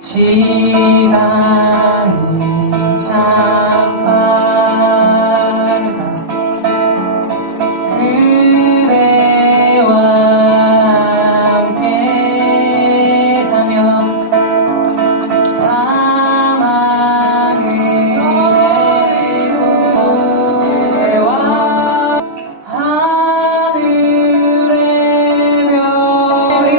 시간이 참 빠르다. 그대와 함께하면 밤하늘의 무대와 하늘의 별이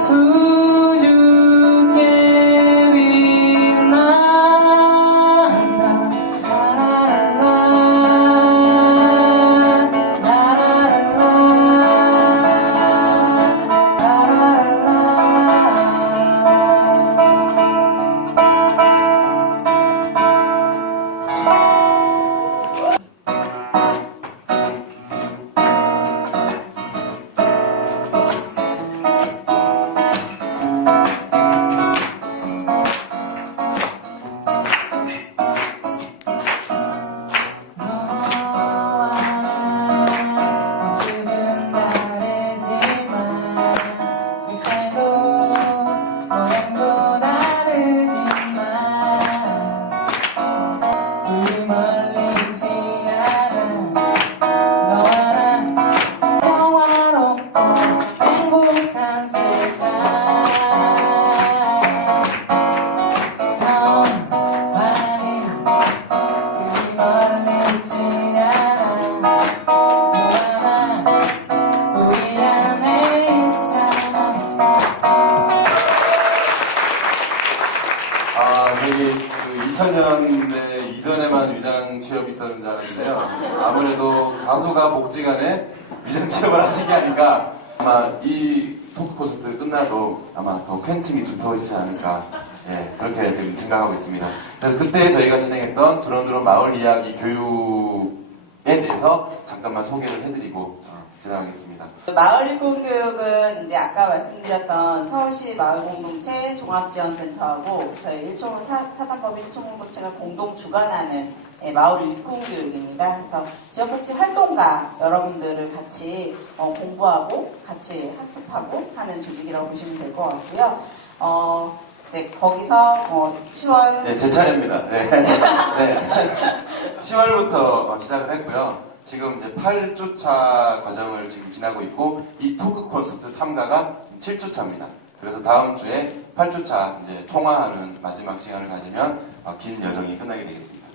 수줍게 빛난다. 라라라 모습은 다르지만 색깔도 모양도 다르지만 우리 멀리 지나간 너와 난 평화롭고 행복한 세상. 평화는 우리 멀리 지나간 너와 난 우리 안에 있잖아. 저기 2000년대 이전에만 위장 취업이 있었는 줄 알았는데요. 아무래도 가수가 복지관에 위장 취업을 하신 게 아닐까. 아마 이 토크 콘서트 끝나도 아마 더 팬층이 두터워지지 않을까. 예, 그렇게 지금 생각하고 있습니다. 그래서 그때 저희가 진행했던 두런두런 마을 이야기 교육에 대해서 잠깐만 소개를 해드리고 진행하겠습니다. 마을일꾼교육은 이제 아까 말씀드렸던 서울시 마을공동체 종합지원센터하고 저희 사단법 1총공동체가 공동 주관하는 마을 일꾼교육입니다. 그래서 지역복지 활동가 여러분들을 같이 공부하고 같이 학습하고 하는 조직이라고 보시면 될 것 같고요. 이제 거기서 10월 네, 제 차례입니다. 네. 네. 10월부터 시작을 했고요. 지금 이제 8주차 과정을 지금 지나고 있고, 이 토크 콘서트 참가가 7주차입니다. 그래서 다음 주에 8주차 이제 총화하는 마지막 시간을 가지면 긴 여정이 끝나게 되겠습니다.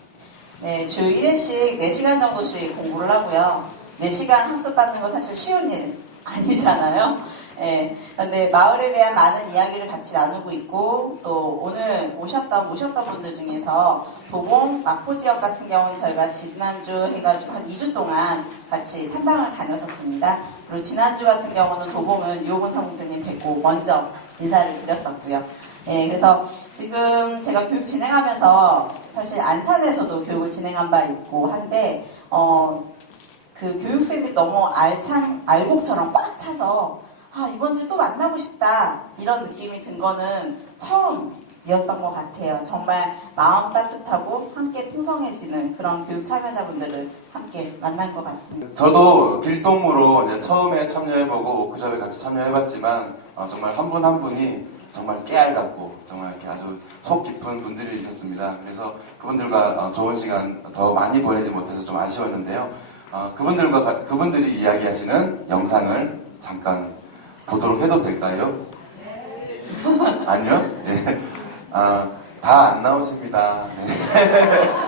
네, 주 1회씩 4시간 정도씩 공부를 하고요. 4시간 학습받는 거 사실 쉬운 일 아니잖아요. 네, 근데 마을에 대한 많은 이야기를 같이 나누고 있고, 또 오늘 모셨던 분들 중에서 도봉, 마포 지역 같은 경우는 저희가 지난주 해가지고 한 2주 동안 같이 탐방을 다녔었습니다. 그리고 지난주 같은 경우는 도봉은 유호근 사무장님 뵙고 먼저 인사를 드렸었고요. 네, 그래서 지금 제가 교육 진행하면서 사실 안산에서도 교육을 진행한 바 있고 한데, 그 교육생들이 너무 알곡처럼 꽉 차서 이번 주에 또 만나고 싶다 이런 느낌이 든 거는 처음이었던 것 같아요. 정말 마음 따뜻하고 함께 풍성해지는 그런 교육 참여자분들을 함께 만난 것 같습니다. 저도 길동무로 이제 처음에 참여해보고 워크숍에 같이 참여해봤지만 정말 한 분 한 분이 정말 깨알 같고 정말 이렇게 아주 속 깊은 분들이셨습니다. 그래서 그분들과 좋은 시간 더 많이 보내지 못해서 좀 아쉬웠는데요. 그분들이 이야기하시는 영상을 잠깐 보도록 해도 될까요? 아니요? 네. 다 안 나오십니다. 네.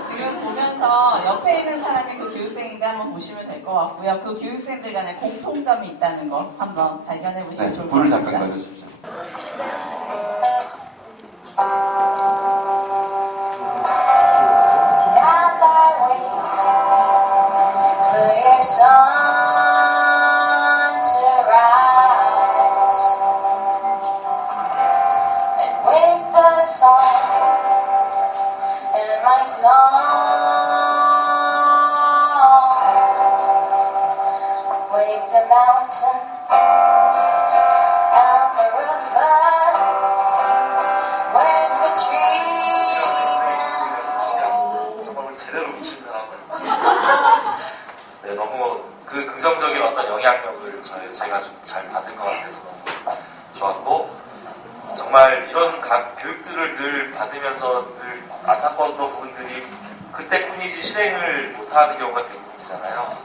지금 보면서 옆에 있는 사람이 그 교육생인가 한번 보시면 될 것 같고요. 그 교육생들 간에 공통점이 있다는 거 한번 발견해 보시면 네, 좋을 것 불을 같습니다. 잠깐 꺼주십시오. As I wait for your sun to rise and wake the sun in my song, wake the mountain and the rivers, wake the trees and 정말 제대로 미친 사람은 네, 너무 그 긍정적인 어떤 영향력을 제가 좀 잘 받은 것 같아서 너무 정말 이런 교육들을 늘 받으면서 늘 안타까웠던 부분들이 그때뿐이지 실행을 못하는 경우가 대부분이잖아요.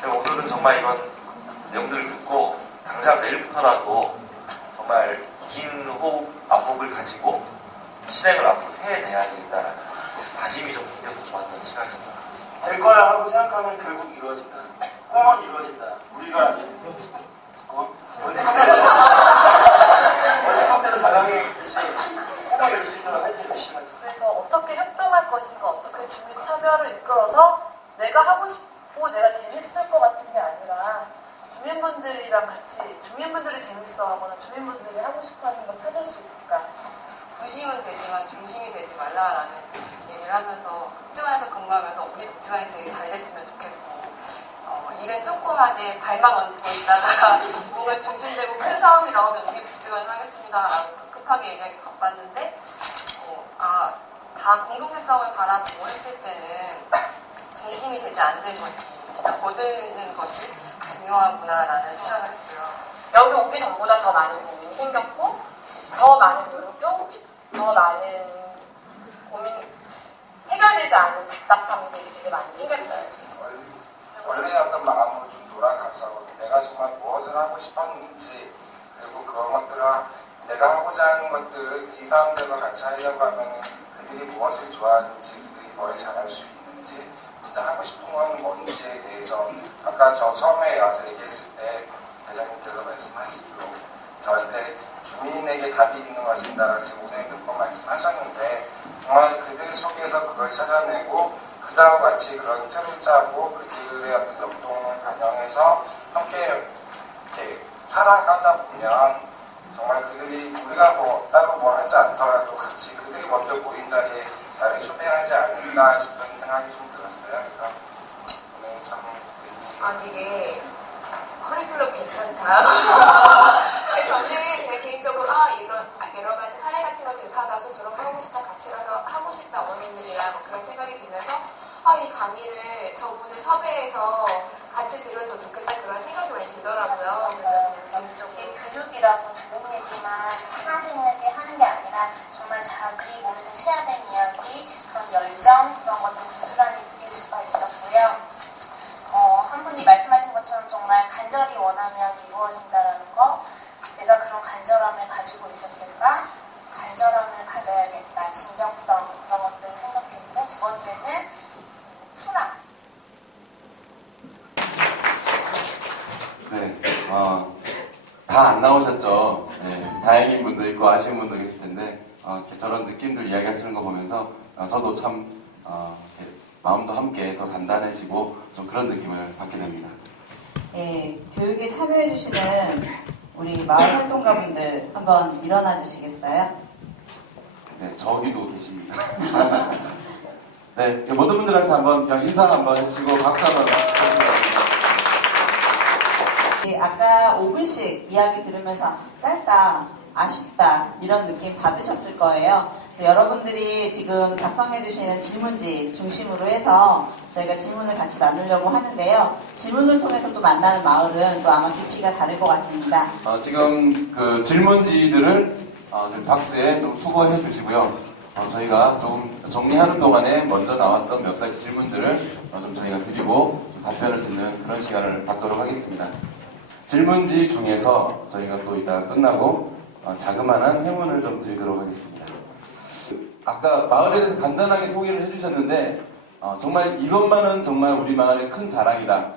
근데 오늘은 정말 이런 내용들을 듣고 당장 내일부터라도 정말 긴 호흡, 안목을 가지고 실행을 앞으로 해내야 되겠다는 다짐이 좀 생겨서 좋았던 시간이었던 것 같습니다. 될 거야 하고 생각하면 결국 이루어진다. 꿈은 이루어진다. 우리가 월드컵 때는 사랑이 있듯이 꿈을 이룰 수 있도록 하여튼 열심히 하겠습니다. 그래서 어떻게 협동할 것인가, 어떻게 주민 참여를 이끌어서 내가 하고 싶고 내가 재밌을 것 같은 게 아니라 주민분들이랑 같이 주민분들이 재밌어하거나 주민분들이 하고 싶어하는 걸 찾을 수 있을까? 부심은 되지만 중심이 되지 말라라는 얘기를 하면서 복지관에서 근무하면서 우리 복지관이 제일 잘 됐으면 좋겠고 일은 조그마하게 발만 얹고 있다가 뭔가 중심되고 큰 싸움이 나오면 우리 복지관 하겠습니다라고 급하게 얘기하기 바빴는데 다 공동체 싸움을 바라보고 했을 때는 중심이 되지 않는 것이 진짜 거드는 것이 중요하구나라는 생각을 했고요. 여기 오기 전보다 더 많은 고민이 생겼고 더 많은 노력도 더 많은 고민 해결되지 않은 답답함들이 되게 많이 생겼어요. 원래 어떤 마음으로 좀 돌아가서 내가 정말 무엇을 하고 싶었는지 그리고 그런 것들을 내가 하고자 하는 것들을 이 사람들과 같이 하려고 하면 그들이 무엇을 좋아하는지 그들이 뭘 잘할 수 있는지 진짜 하고 싶은 건 뭔지에 대해서 아까 저 처음에 와서 얘기했을 때 대장님께서 말씀하시기로 저한테 주민에게 답이 있는 것입니다라고 지금 오늘 몇 번 말씀하셨는데 정말 그들 속에서 그걸 찾아내고 그들하고 같이 그런 틀을 짜고 그들의 어떤 역동을 반영해서 함께 이렇게 살아가다 보면 정말 그들이 우리가 뭐 따로 뭘 하지 않더라도 같이 그들이 먼저 모인 자리에 나를 초대하지 않을까 싶은 생각이 좀 들었어요. 그래서 오늘 참 되게 커리큘럼 괜찮다. 저는 그냥 개인적으로 이런 여러 가지 사례 같은 거 들여다봐도 저런 거 하고 싶다, 같이 가서 하고 싶다, 어른들이랑 그런 생각이 들면서 이 강의를 저분을 섭외해서 같이 들으면 더 좋겠다 그런 생각이 많이 들더라고요. 그래서 이게 교육이라서 좋은 얘기만 신학생에게 하는 게 아니라 정말 자기 몸에서 체화된 이야기, 그런 열정, 그런 것들 고스란히 느낄 수가 있었고요. 한 분이 말씀하신 것처럼 정말 간절히 원하면 이루어진다라는 거, 내가 그런 간절함을 가지고 있었을까? 간절함을 가져야겠다, 진정성, 그런 것들을 생각했고, 두 번째는 쿨함. 네, 다 안 나오셨죠. 네, 다행인 분도 있고 아쉬운 분도 계실 텐데 이렇게 저런 느낌들 이야기하시는 거 보면서 저도 참 이렇게 마음도 함께 더 단단해지고 좀 그런 느낌을 받게 됩니다. 네, 교육에 참여해주시는 우리 마을 활동가분들 한번 일어나 주시겠어요? 네, 저기도 계십니다. 네, 모든 분들한테 한번 그냥 인사 한번 해주시고 박수 한번 해주시고. 아까 5분씩 이야기 들으면서 짧다, 아쉽다 이런 느낌 받으셨을 거예요. 그래서 여러분들이 지금 작성해주시는 질문지 중심으로 해서 저희가 질문을 같이 나누려고 하는데요. 질문을 통해서 또 만나는 마을은 또 아마 깊이가 다를 것 같습니다. 지금 그 질문지들을 좀 박스에 좀 수거해 주시고요. 저희가 조금 정리하는 동안에 먼저 나왔던 몇 가지 질문들을 좀 저희가 드리고 답변을 듣는 그런 시간을 갖도록 하겠습니다. 질문지 중에서 저희가 또 이따 끝나고 자그마한 행운을 좀 드리도록 하겠습니다. 아까 마을에 대해서 간단하게 소개를 해주셨는데 정말 이것만은 정말 우리 마을의 큰 자랑이다.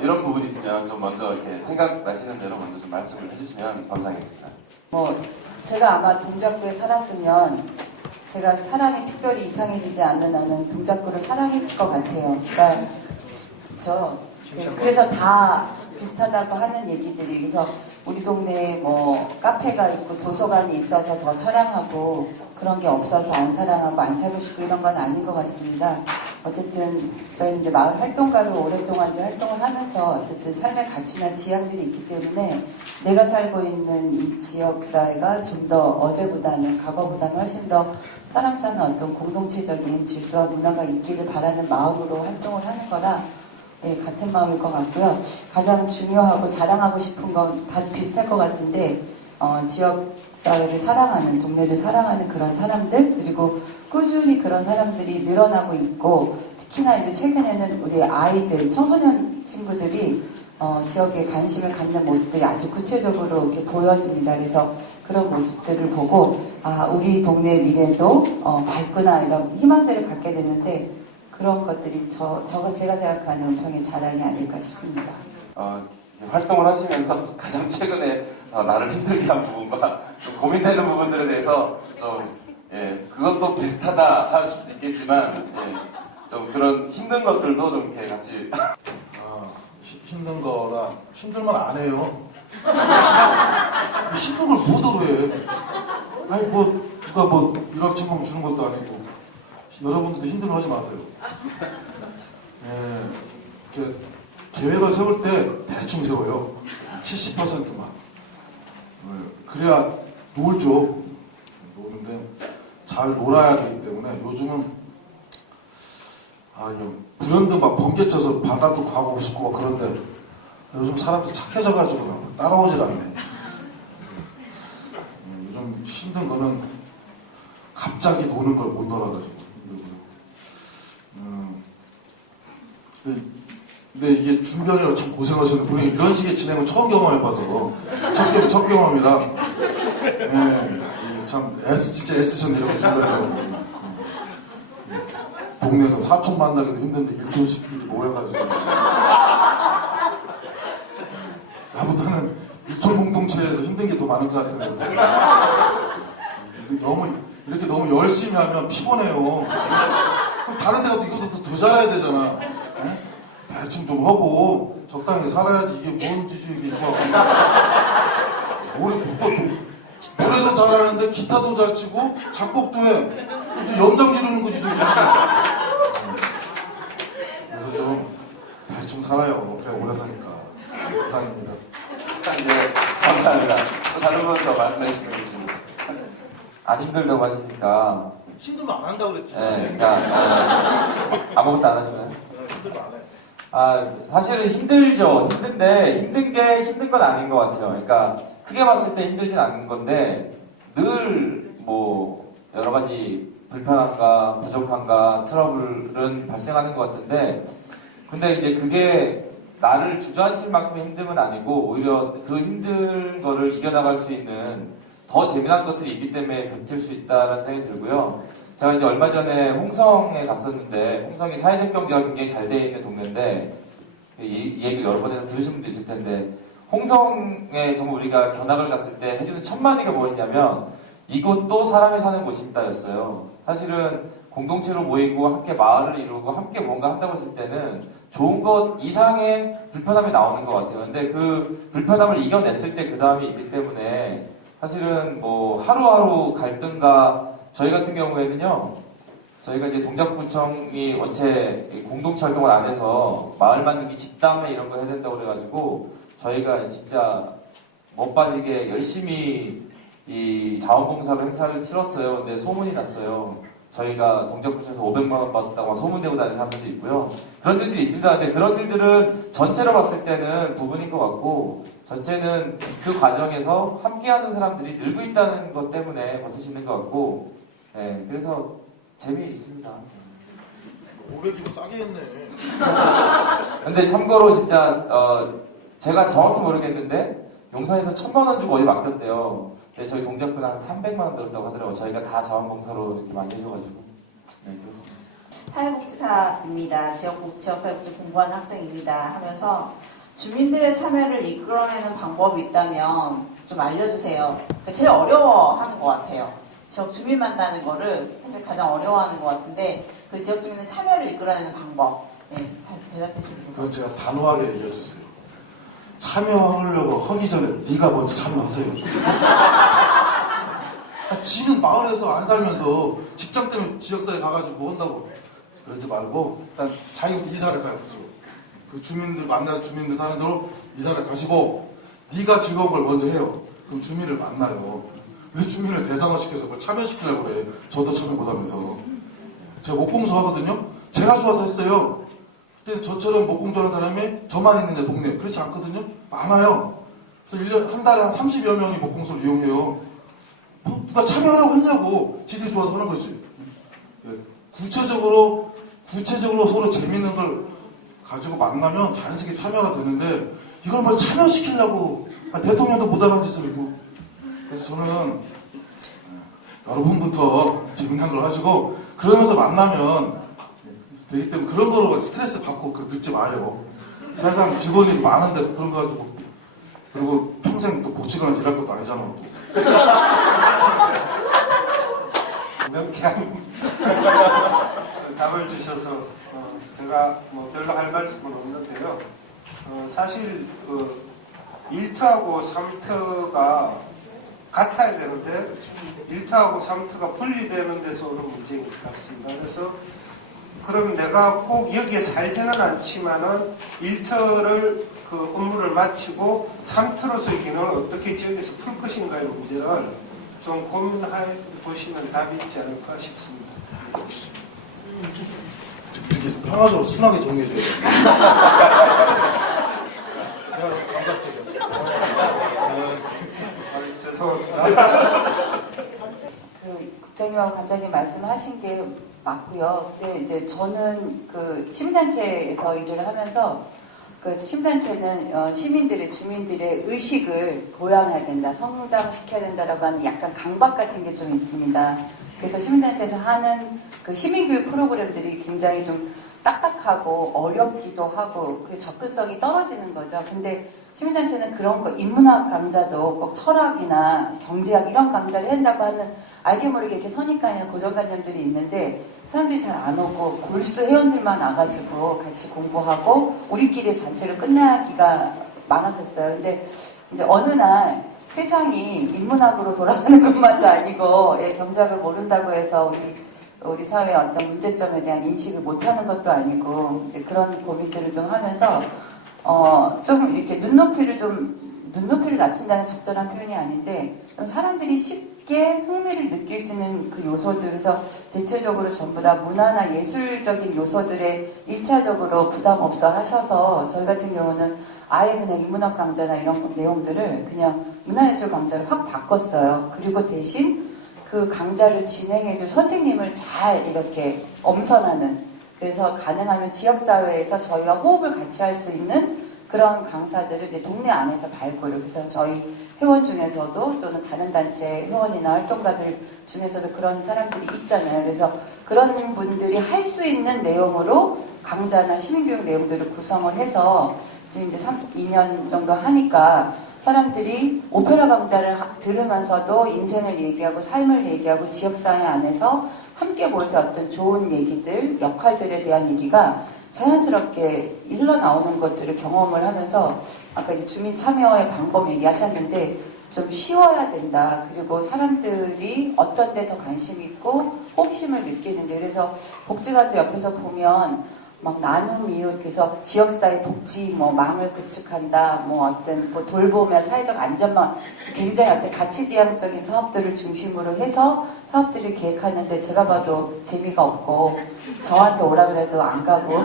이런 부분이 있으면 좀 먼저 이렇게 생각나시는 대로 먼저 좀 말씀을 해주시면 감사하겠습니다. 제가 아마 동작구에 살았으면 제가 사람이 특별히 이상해지지 않는 한은 동작구를 사랑했을 것 같아요. 그러니까 그래서 다 비슷하다고 하는 얘기들이, 그래서 우리 동네에 뭐 카페가 있고 도서관이 있어서 더 사랑하고 그런 게 없어서 안 사랑하고 안 살고 싶고 이런 건 아닌 것 같습니다. 어쨌든 저희는 이제 마을 활동가로 오랫동안 이제 활동을 하면서 어쨌든 삶의 가치나 지향들이 있기 때문에 내가 살고 있는 이 지역 사회가 좀 더 어제보다는 과거보다는 훨씬 더 사람 사는 어떤 공동체적인 질서와 문화가 있기를 바라는 마음으로 활동을 하는 거라 같은 마음일 것 같고요. 가장 중요하고 자랑하고 싶은 건 다들 비슷할 것 같은데 지역사회를 사랑하는, 동네를 사랑하는 그런 사람들, 그리고 꾸준히 그런 사람들이 늘어나고 있고, 특히나 이제 최근에는 우리 아이들, 청소년 친구들이 지역에 관심을 갖는 모습들이 아주 구체적으로 이렇게 보여집니다. 그래서 그런 모습들을 보고, 아, 우리 동네 미래도 밝구나, 이런 희망들을 갖게 되는데, 그런 것들이 제가 생각하는 은평의 자랑이 아닐까 싶습니다. 활동을 하시면서 가장 최근에 나를 힘들게 한 부분과 좀 고민되는 부분들에 대해서 좀, 그것도 비슷하다 하실 수 있겠지만, 좀 그런 힘든 것들도 좀 이렇게 같이. 힘든 거라 힘들면 안 해요. 힘든 걸 뭐더러 해. 아니 누가 일확천금 주는 것도 아니고 여러분들도 힘들어 하지 마세요. 이렇게 계획을 세울 때 대충 세워요. 70%만. 그래야 놀죠. 노는데 잘 놀아야 되기 때문에 요즘은 불현듯 막 번개쳐서 바다도 가고 싶고 막 그런데 요즘 사람들이 착해져가지고 따라오질 않네. 요즘 힘든 거는 갑자기 노는 걸 못 놀아가지고 힘들고요. 근데 이게 준비하느라 참 고생하셨는데 우리가 이런 식의 진행을 처음 경험해봐서 첫 경험이라 참 진짜 애쓰셨네. 이렇게 준비하려고. 동네에서 사촌 만나기도 힘든데 일촌식들이 모여가지고 나보다는 일촌 공동체에서 힘든 게 더 많을 것 같은데 이렇게 너무 열심히 하면 피곤해요. 그럼 다른 데 가도 이것도 더 잘해야 되잖아. 대충 좀 하고 적당히 살아야지. 이게 뭔 짓이 이게 노래도 잘하는데 기타도 잘 치고 작곡도 해. 연장 지르는 거지 저기. 그래서 좀 대충 살아요. 그래 오래 사니까. 이상입니다. 네, 감사합니다. 또 다른 분 더 말씀해 주시면 되겠습니다. 안 힘들다고 하시니까. 힘들면 안 한다고 그랬지. 그러니까 아무것도 안 하시나요? 힘들면 안 해. 사실은 힘들죠. 힘든데 힘든 게 힘든 건 아닌 것 같아요. 그러니까 크게 봤을 때 힘들진 않은 건데 늘 여러 가지 불편함과 부족함과 트러블은 발생하는 것 같은데, 근데 이제 그게 나를 주저앉힐 만큼의 힘든 건 아니고 오히려 그 힘든 거를 이겨나갈 수 있는 더 재미난 것들이 있기 때문에 버틸 수 있다는 생각이 들고요. 제가 이제 얼마 전에 홍성에 갔었는데, 홍성이 사회적 경제가 굉장히 잘 돼 있는 동네인데, 이 얘기 여러 번에서 들으신 분도 있을 텐데, 홍성에 정말 우리가 견학을 갔을 때 해주는 첫 마디가 뭐였냐면, 이곳도 사람이 사는 곳이다였어요. 사실은 공동체로 모이고 함께 마을을 이루고 함께 뭔가 한다고 했을 때는 좋은 것 이상의 불편함이 나오는 것 같아요. 근데 그 불편함을 이겨냈을 때 그 다음이 있기 때문에 사실은 하루하루 갈등과 저희 같은 경우에는요, 저희가 이제 동작구청이 원체 공동체 활동을 안 해서 마을 만들기 집담회 이런 거 해야 된다고 그래가지고 저희가 진짜 못 빠지게 열심히 이 자원봉사로 행사를 치렀어요. 근데 소문이 났어요. 저희가 동작구청에서 500만 원 받았다고 소문내고 다니는 사람들도 있고요. 그런 일들이 있습니다. 근데 그런 일들은 전체로 봤을 때는 부분인 것 같고, 전체는 그 과정에서 함께하는 사람들이 늘고 있다는 것 때문에 버틸 수 있는 것 같고, 그래서 재미있습니다. 500이면 싸게 했네. 근데 참고로 진짜 제가 정확히 모르겠는데 용산에서 1000만 원 주고 어디 맡겼대요. 근데 저희 동작구는 한 300만 원 들었다고 하더라고요. 저희가 다 자원봉사로 이렇게 많이 해줘가지고. 네, 그렇습니다. 사회복지사입니다. 지역사회복지 공부하는 학생입니다. 하면서 주민들의 참여를 이끌어내는 방법이 있다면 좀 알려주세요. 제일 어려워하는 것 같아요. 지역 주민 만나는 거를 사실 가장 어려워하는 것 같은데, 그 지역 주민의 참여를 이끌어내는 방법, 대답해 주시면. 그건 제가 단호하게 얘기해줬어요. 참여하려고 하기 전에 네가 먼저 참여하세요. 지는 마을에서 안 살면서 직장 때문에 지역사회 가가지고 한다고 그러지 말고 일단 자기부터 이사를 가요. 그 주민들 만나는 주민들 사는 대로 이사를 가시고 네가 즐거운 걸 먼저 해요. 그럼 주민을 만나요. 왜 주민을 대상화시켜서 그걸 참여시키려고 그래. 저도 참여 못하면서. 제가 목공소 하거든요. 제가 좋아서 했어요. 그때 저처럼 목공소하는 사람이 저만 있는데 동네 그렇지 않거든요. 많아요. 그래서 1년, 한 달에 한 30여 명이 목공소를 이용해요. 누가 참여하라고 했냐고. 지들이 좋아서 하는 거지. 예. 구체적으로 서로 재밌는 걸 가지고 만나면 자연스럽게 참여가 되는데, 이걸 뭐 참여시키려고 대통령도 못하는 짓을 하고. 그래서 저는 여러분부터 재미난 걸 하시고 그러면서 만나면 되기 때문에 그런 거로 스트레스 받고 듣지 마요. 세상 직원이 많은데 그런 거 가지고, 그리고 평생 또 복지관에서 일할 것도 아니잖아. 또. 명쾌한 답을 주셔서 제가 뭐 별로 할 말씀은 없는데요. 사실 일터하고 삼터가 같아야 되는데 1터하고 3터가 분리되는 데서 오는 문제인 것 같습니다. 그래서 그럼 내가 꼭 여기에 살지는 않지만은 1터를 그 업무를 마치고 3터로서의 기능을 어떻게 지역에서 풀 것인가의 문제를 좀 고민해 보시면 답이 있지 않을까 싶습니다. 이렇게 평화적으로 순하게 정리해줘야 돼. 내가 너무 감각적이었어. 죄송합니다. 그 국장님하고 관장님 말씀하신 게 맞고요. 근데 이제 저는 그 시민단체에서 일을 하면서 그 시민단체는 시민들의 주민들의 의식을 보양해야 된다, 성장시켜야 된다라고 하는 약간 강박 같은 게 좀 있습니다. 그래서 시민단체에서 하는 그 시민교육 프로그램들이 굉장히 좀 딱딱하고 어렵기도 하고 그 접근성이 떨어지는 거죠. 근데 시민단체는 그런 거, 인문학 강좌도 꼭 철학이나 경제학 이런 강좌를 한다고 하는 알게 모르게 이렇게 선입관이나 고정관념들이 있는데 사람들이 잘 안 오고 골수 회원들만 와가지고 같이 공부하고 우리끼리 잔치로 끝나기가 많았었어요. 근데 이제 어느 날 세상이 인문학으로 돌아가는 것만도 아니고 경제학을 모른다고 해서 우리 사회의 어떤 문제점에 대한 인식을 못하는 것도 아니고 이제 그런 고민들을 좀 하면서 좀 이렇게 눈높이를 낮춘다는 적절한 표현이 아닌데 좀 사람들이 쉽게 흥미를 느낄 수 있는 그 요소들, 그래서 대체적으로 전부 다 문화나 예술적인 요소들에 1차적으로 부담 없어 하셔서 저희 같은 경우는 아예 그냥 인문학 강좌나 이런 내용들을 그냥 문화예술 강좌를 확 바꿨어요. 그리고 대신 그 강좌를 진행해줄 선생님을 잘 이렇게 엄선하는, 그래서 가능하면 지역사회에서 저희와 호흡을 같이 할 수 있는 그런 강사들을 이제 동네 안에서 발굴을, 그래서 저희 회원 중에서도 또는 다른 단체 회원이나 활동가들 중에서도 그런 사람들이 있잖아요. 그래서 그런 분들이 할 수 있는 내용으로 강좌나 시민교육 내용들을 구성을 해서 지금 이제 2년 정도 하니까 사람들이 오페라 강좌를 들으면서도 인생을 얘기하고 삶을 얘기하고 지역사회 안에서 함께 모여서 어떤 좋은 얘기들, 역할들에 대한 얘기가 자연스럽게 흘러나오는 것들을 경험을 하면서 아까 이제 주민 참여의 방법 얘기하셨는데 좀 쉬워야 된다. 그리고 사람들이 어떤 데 더 관심 있고 호기심을 느끼는데, 그래서 복지관도 옆에서 보면 막 나눔 이웃, 그래서 지역사회 복지 망을 구축한다, 어떤 돌보며 사회적 안전망, 굉장히 어떤 가치지향적인 사업들을 중심으로 해서 사업들을 계획하는데 제가 봐도 재미가 없고 저한테 오라 그래도 안 가고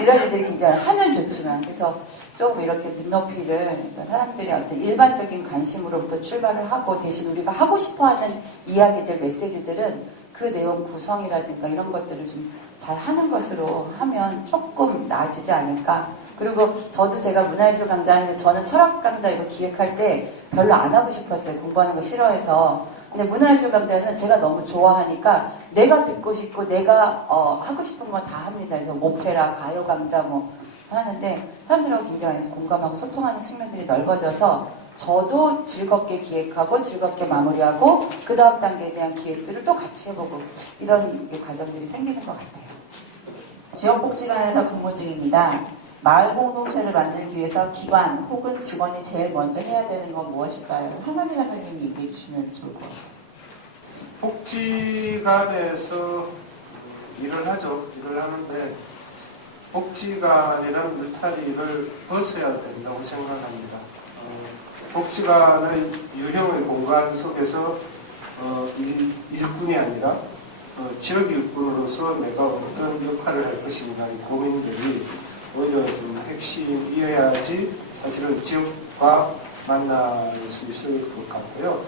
이런 애들이 굉장히 하면 좋지만, 그래서 조금 이렇게 눈높이를, 그러니까 사람들이 어떤 일반적인 관심으로부터 출발을 하고 대신 우리가 하고 싶어하는 이야기들, 메시지들은 그 내용 구성이라든가 이런 것들을 좀 잘 하는 것으로 하면 조금 나아지지 않을까. 그리고 저도 제가 문화예술 강좌 하는데 저는 철학 강좌 이거 기획할 때 별로 안 하고 싶었어요. 공부하는 거 싫어해서. 근데 문화예술 강좌에서는 제가 너무 좋아하니까 내가 듣고 싶고 내가 하고 싶은 거 다 합니다. 그래서 오페라, 가요 강좌 하는데 사람들하고 굉장히 공감하고 소통하는 측면들이 넓어져서 저도 즐겁게 기획하고 즐겁게 마무리하고 그 다음 단계에 대한 기획들을 또 같이 해보고 이런 과정들이 생기는 것 같아요. 지역복지관에서 근무 중입니다. 마을 공동체를 만들기 위해서 기관 혹은 직원이 제일 먼저 해야 되는 건 무엇일까요? 한상기 장관님이 얘기해 주시면 좋을 것 같아요. 복지관에서 일을 하죠. 일을 하는데 복지관이라는 울타리를 벗어야 된다고 생각합니다. 복지관의 유형의 공간 속에서 일꾼이 아니라 지역 일꾼으로서 내가 어떤 역할을 할 것인가 이 고민들이 오히려 좀 핵심이어야지 사실은 지역과 만날 수 있을 것 같고요.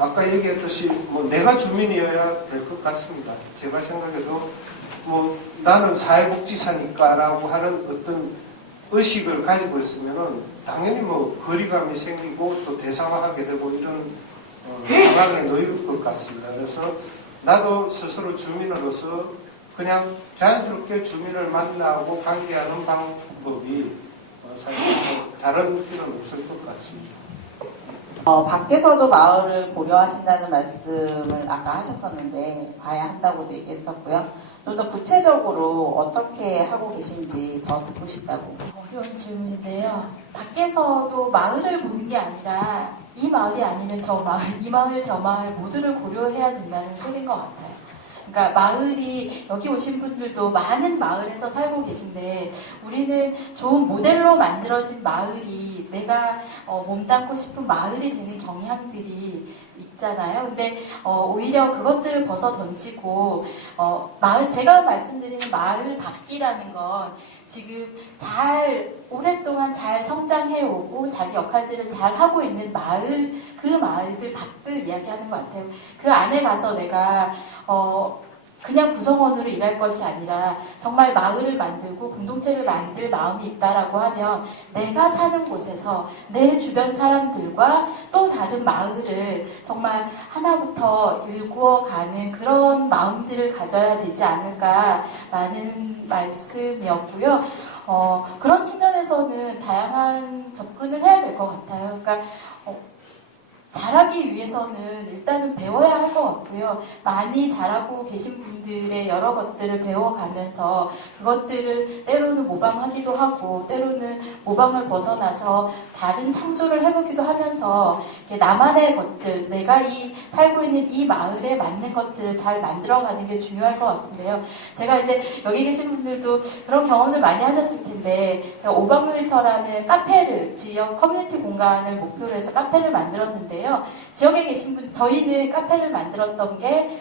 아까 얘기했듯이 뭐 내가 주민이어야 될 것 같습니다. 제가 생각해도 뭐 나는 사회복지사니까라고 하는 어떤 의식을 가지고 있으면은 당연히 뭐 거리감이 생기고 또 대상화하게 되고 이런 상황에 놓일 것 같습니다. 그래서 나도 스스로 주민으로서 그냥 자연스럽게 주민을 만나고 관계하는 방법이 사실 뭐 다른 필요는 없을 것 같습니다. 밖에서도 마을을 고려하신다는 말씀을 아까 하셨었는데 봐야 한다고도 얘기했었고요. 좀 더 구체적으로 어떻게 하고 계신지 더 듣고 싶다고. 어려운 질문인데요. 밖에서도 마을을 보는 게 아니라 이 마을이 아니면 저 마을, 이 마을, 저 마을 모두를 고려해야 된다는 소리인 것 같아요. 그러니까 마을이 여기 오신 분들도 많은 마을에서 살고 계신데 우리는 좋은 모델로 만들어진 마을이 내가 몸담고 싶은 마을이 되는 경향들이 있잖아요. 근데 오히려 그것들을 벗어 던지고 마을 제가 말씀드리는 마을 바뀌라는 건 지금 잘 오랫동안 잘 성장해 오고 자기 역할들을 잘 하고 있는 마을 그 마을들 밖을 이야기하는 것 같아요. 그 안에 가서 내가 그냥 구성원으로 일할 것이 아니라 정말 마을을 만들고 공동체를 만들 마음이 있다라고 하면 내가 사는 곳에서 내 주변 사람들과 또 다른 마을을 정말 하나부터 일구어가는 그런 마음들을 가져야 되지 않을까라는 말씀이었고요. 그런 측면에서는 다양한 접근을 해야 될 것 같아요. 그러니까 잘하기 위해서는 일단은 배워야 할 것 같고요. 많이 잘하고 계신 분들의 여러 것들을 배워가면서 그것들을 때로는 모방하기도 하고 때로는 모방을 벗어나서 다른 창조를 해보기도 하면서 나만의 것들, 내가 살고 있는 이 마을에 맞는 것들을 잘 만들어가는 게 중요할 것 같은데요. 제가 이제 여기 계신 분들도 그런 경험을 많이 하셨을 텐데 오방놀이터라는 카페를 지역 커뮤니티 공간을 목표로 해서 카페를 만들었는데요. 지역에 계신 분, 저희는 카페를 만들었던 게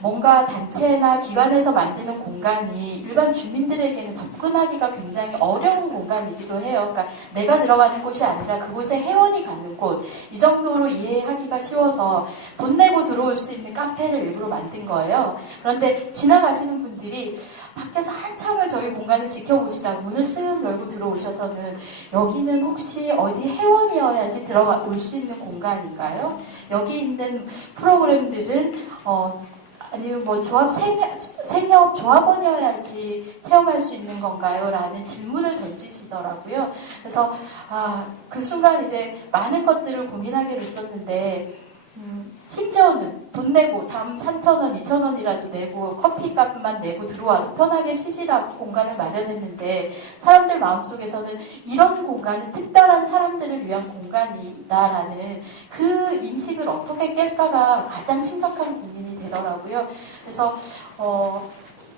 뭔가 단체나 기관에서 만드는 공간이 일반 주민들에게는 접근하기가 굉장히 어려운 공간이기도 해요. 그러니까 내가 들어가는 곳이 아니라 그곳에 회원이 가는 곳, 이 정도로 이해하기가 쉬워서 돈 내고 들어올 수 있는 카페를 일부러 만든 거예요. 그런데 지나가시는 분들이 밖에서 한참을 저희 공간을 지켜보시다가 문을 쓱 열고 들어오셔서는 여기는 혹시 어디 회원이어야지 들어올 수 있는 공간인가요? 여기 있는 프로그램들은 아니면 뭐 생협 조합원이어야지 체험할 수 있는 건가요? 라는 질문을 던지시더라고요. 그래서 그 순간 이제 많은 것들을 고민하게 됐었는데 심지어는 돈 내고 담 3,000원, 2,000원이라도 내고 커피값만 내고 들어와서 편하게 쉬시라고 공간을 마련했는데 사람들 마음속에서는 이런 공간은 특별한 사람들을 위한 공간이다라는 그 인식을 어떻게 깰까가 가장 심각한 고민이 되더라고요. 그래서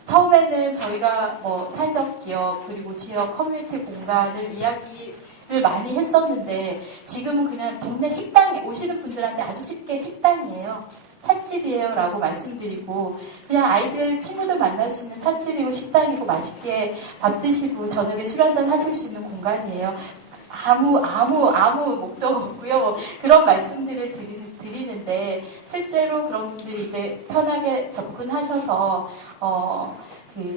처음에는 저희가 사회적 기업 그리고 지역 커뮤니티 공간을 이야기를 많이 했었는데 지금은 그냥 동네 식당에 오시는 분들한테 아주 쉽게 식당이에요. 찻집이에요 라고 말씀드리고 그냥 아이들 친구들 만날 수 있는 찻집이고 식당이고 맛있게 밥 드시고 저녁에 술 한잔 하실 수 있는 공간이에요. 아무 목적 없고요. 그런 말씀들을 드리는데 실제로 그런 분들이 이제 편하게 접근하셔서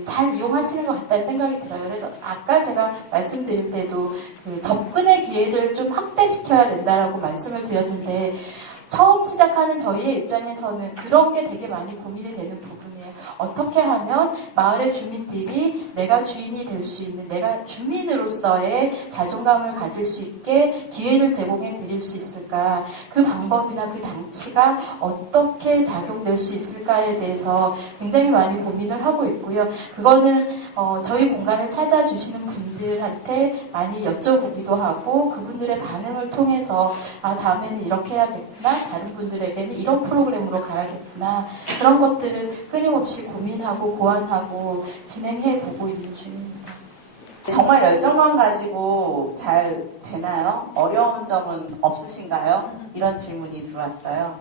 잘 이용하시는 것 같다는 생각이 들어요. 그래서 아까 제가 말씀드릴 때도 그 접근의 기회를 좀 확대시켜야 된다라고 말씀을 드렸는데 처음 시작하는 저희의 입장에서는 그런 게 되게 많이 고민이 되는 부분이에요. 어떻게 하면 마을의 주민들이 내가 주인이 될 수 있는, 내가 주민으로서의 자존감을 가질 수 있게 기회를 제공해 드릴 수 있을까? 그 방법이나 그 장치가 어떻게 작용될 수 있을까에 대해서 굉장히 많이 고민을 하고 있고요. 그거는 저희 공간을 찾아주시는 분들한테 많이 여쭤보기도 하고 그분들의 반응을 통해서 다음에는 이렇게 해야겠구나, 다른 분들에게는 이런 프로그램으로 가야겠구나, 그런 것들을 끊임없이 고민하고 고안하고 진행해 보고 있는 중입니다. 정말 열정만 가지고 잘 되나요? 어려운 점은 없으신가요? 이런 질문이 들어왔어요.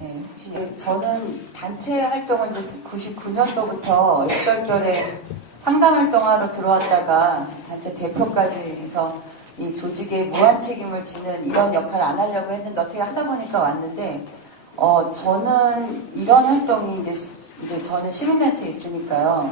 네, 혹시 저는 단체 활동을 이제 99년도부터 역결결에 상담 활동하러 들어왔다가 단체 대표까지 해서 이 조직에 무한 책임을 지는 이런 역할을 안 하려고 했는데 어떻게 하다 보니까 왔는데 저는 이런 활동이 이제 저는 시민단체에 있으니까요.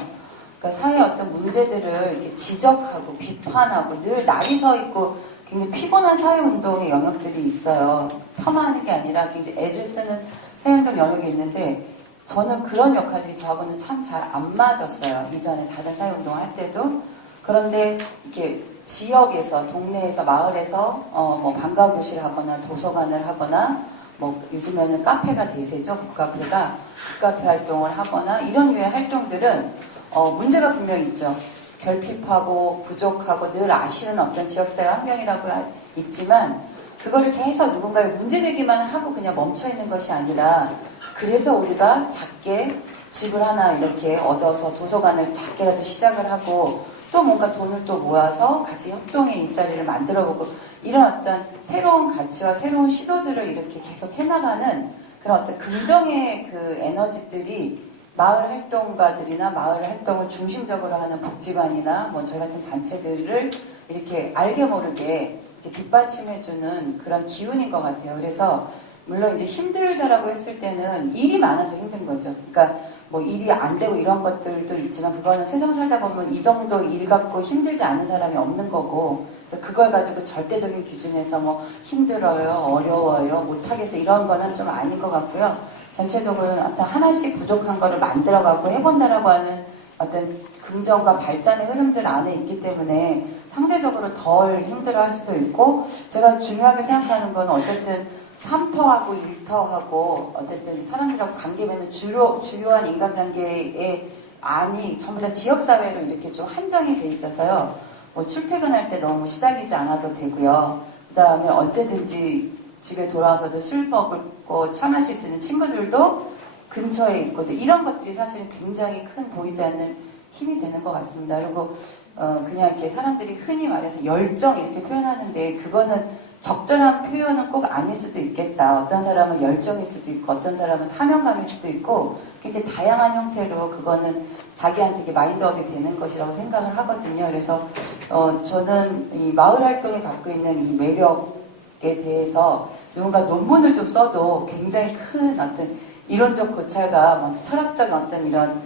그러니까 사회의 어떤 문제들을 이렇게 지적하고 비판하고 늘 날이 서 있고 굉장히 피곤한 사회운동의 영역들이 있어요. 폄하하는 게 아니라 굉장히 애를 쓰는 사회운동 영역이 있는데 저는 그런 역할들이 저하고는 참 잘 안 맞았어요. 이전에 다른 사회운동을 할 때도. 그런데 이렇게 지역에서, 동네에서, 마을에서 뭐 방과교실을 하거나 도서관을 하거나 뭐 요즘에는 카페가 대세죠. 북카페가 북카페 활동을 하거나 이런 류의 활동들은 문제가 분명히 있죠. 결핍하고 부족하고 늘 아쉬운 어떤 지역사회 환경이라고 있지만 그거를 계속 누군가의 문제제기만 하고 그냥 멈춰있는 것이 아니라 그래서 우리가 작게 집을 하나 이렇게 얻어서 도서관을 작게라도 시작을 하고 또 뭔가 돈을 또 모아서 같이 협동의 일자리를 만들어보고 이런 어떤 새로운 가치와 새로운 시도들을 이렇게 계속 해나가는 그런 어떤 긍정의 그 에너지들이 마을 활동가들이나 마을 활동을 중심적으로 하는 복지관이나 뭐 저희 같은 단체들을 이렇게 알게 모르게 이렇게 뒷받침해주는 그런 기운인 것 같아요. 그래서 물론 이제 힘들다라고 했을 때는 일이 많아서 힘든 거죠. 그러니까 뭐 일이 안 되고 이런 것들도 있지만 그거는 세상 살다 보면 이 정도 일 갖고 힘들지 않은 사람이 없는 거고 그걸 가지고 절대적인 기준에서 뭐 힘들어요, 어려워요, 못하겠어 이런 거는 좀 아닌 것 같고요. 전체적으로 어떤 하나씩 부족한 거를 만들어가고 해본다라고 하는 어떤 긍정과 발전의 흐름들 안에 있기 때문에 상대적으로 덜 힘들어할 수도 있고 제가 중요하게 생각하는 건 어쨌든 3터하고 1터하고 어쨌든 사람들하고 관계 맺는 주요한 인간관계의 안이 전부 다 지역사회로 이렇게 좀 한정이 돼 있어서요. 뭐 출퇴근할 때 너무 시달리지 않아도 되고요. 그 다음에 언제든지 집에 돌아와서도 술 먹고 차 마실 수 있는 친구들도 근처에 있고 이런 것들이 사실은 굉장히 큰 보이지 않는 힘이 되는 것 같습니다. 그리고 그냥 이렇게 사람들이 흔히 말해서 열정 이렇게 표현하는데 그거는 적절한 표현은 꼭 아닐 수도 있겠다. 어떤 사람은 열정일 수도 있고 어떤 사람은 사명감일 수도 있고 굉장히 다양한 형태로 그거는 자기한테 이게 마인드업이 되는 것이라고 생각을 하거든요. 그래서 저는 이 마을 활동이 갖고 있는 이 매력에 대해서 누군가 논문을 좀 써도 굉장히 큰 어떤 이론적 고찰과 먼저 철학적 어떤 이런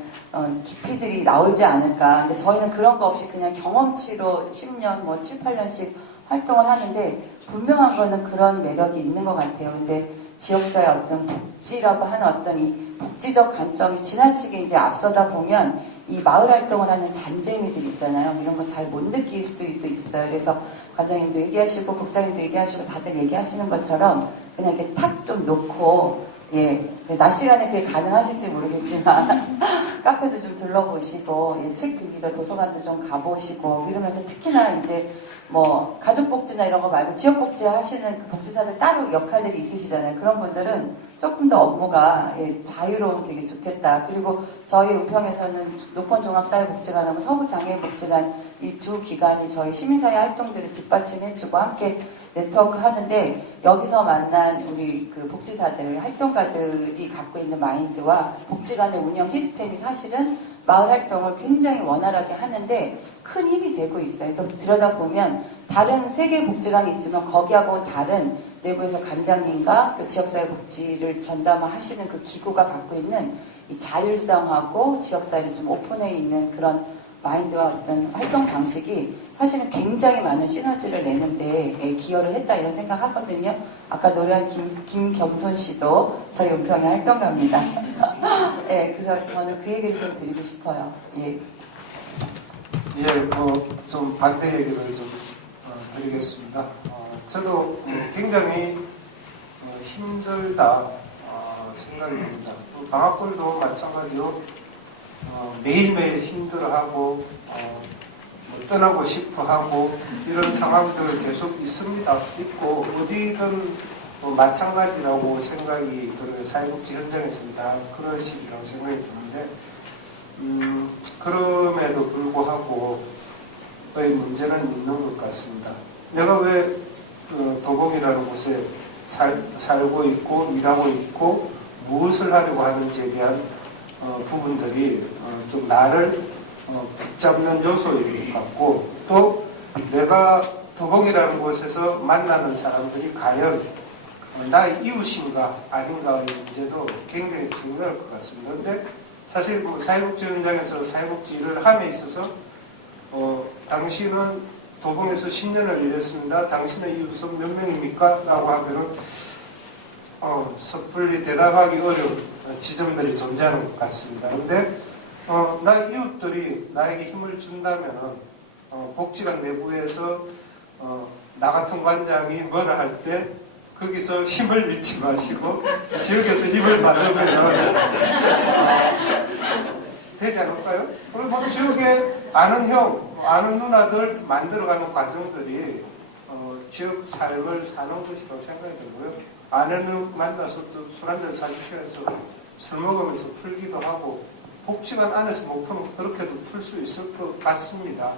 깊이들이 나오지 않을까. 근데 저희는 그런 거 없이 그냥 경험치로 10년, 뭐 7, 8년씩 활동을 하는데 분명한 거는 그런 매력이 있는 것 같아요. 근데 지역사회 어떤 복지라고 하는 어떤 이 복지적 관점이 지나치게 이제 앞서다 보면 이 마을 활동을 하는 잔재미들 있잖아요. 이런 거 잘 못 느낄 수도 있어요. 그래서 과장님도 얘기하시고 국장님도 얘기하시고 다들 얘기하시는 것처럼 그냥 이렇게 탁 좀 놓고 낮 시간에 그게 가능하실지 모르겠지만 카페도 좀 둘러보시고 책 빌리러 도서관도 좀 가보시고 이러면서 특히나 이제 뭐 가족복지나 이런 거 말고 지역복지 하시는 그 복지사들 따로 역할들이 있으시잖아요. 그런 분들은 조금 더 업무가 자유로우면 되게 좋겠다. 그리고 저희 은평에서는 노건종합사회복지관하고 서부장애인복지관 이 두 기관이 저희 시민사회 활동들을 뒷받침해주고 함께 네트워크 하는데 여기서 만난 우리 그 복지사들, 활동가들이 갖고 있는 마인드와 복지관의 운영 시스템이 사실은 마을 활동을 굉장히 원활하게 하는데 큰 힘이 되고 있어요. 그러니까 들여다보면 다른 세 개의 복지관이 있지만 거기하고는 다른 내부에서 관장님과 또 지역사회 복지를 전담하시는 그 기구가 갖고 있는 이 자율성하고 지역사회를 좀 오픈해 있는 그런 마인드와 어떤 활동 방식이 사실은 굉장히 많은 시너지를 내는데 기여를 했다 이런 생각하거든요. 아까 노래한 김경손 씨도 저희 은평의 활동가입니다. 그래서 저는 그 얘기를 좀 드리고 싶어요. 좀 반대 얘기를 좀 드리겠습니다. 저도 굉장히 힘들다 생각이 듭니다. 방학골도 마찬가지로 매일매일 힘들어하고 떠나고 싶어하고 이런 상황들 계속 있습니다. 있고 어디든 마찬가지라고 생각이 들어요. 사회복지 현장에서는 다 그러시리라고 생각이 드는데 그럼에도 불구하고 문제는 있는 것 같습니다. 내가 왜 도봉이라는 곳에 살고 있고 일하고 있고 무엇을 하려고 하는지에 대한 부분들이 좀 나를 붙잡는 요소인 것 같고 또 내가 도봉이라는 곳에서 만나는 사람들이 과연 나의 이웃인가 아닌가의 문제도 굉장히 중요할 것 같습니다. 그런데 사실 뭐 사회복지 현장에서 사회복지 일을 함에 있어서 당신은 도봉에서 10년을 일했습니다. 당신의 이웃은 몇 명입니까? 라고 하면은 섣불리 대답하기 어려운 지점들이 존재하는 것 같습니다. 그런데 나의 이웃들이 나에게 힘을 준다면은 복지관 내부에서 나 같은 관장이 뭐라 할 때 거기서 힘을 잃지 마시고 지역에서 힘을 받으면 되지 않을까요? 그리고 뭐 지역에 아는 형, 아는 누나들 만들어가는 과정들이 지역 삶을 사는 것이라고 생각이 들고요. 아는 형 만나서 또 술 한잔 사주시면서 술 먹으면서 풀기도 하고 복지관 안에서 못 푸는 그렇게도 풀 수 있을 것 같습니다.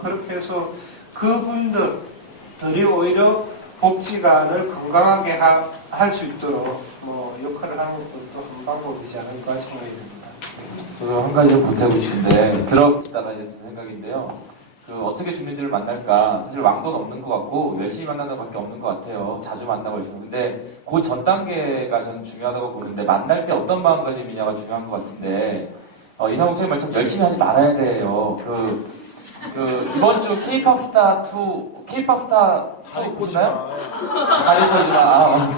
그렇게 해서 그분들이 오히려 복지관을 건강하게 할 수 있도록 뭐 역할을 하는 것도 한 방법이지 않을까 생각이 듭니다. 저도 한 가지 좀 보태고 싶은데 들었다가 이제 든 생각인데요. 어떻게 주민들을 만날까 사실 왕도는 없는 것 같고 열심히 만나는 것밖에 없는 것 같아요. 자주 만나고 있어요. 근데 그 전 단계가 저는 중요하다고 보는데 만날 때 어떤 마음가짐이냐가 중요한 것 같은데 이상욱 선생님 말처럼 열심히 하지 말아야 돼요. 이번 주 K-pop 스타 2 보시나요? 가리포지마.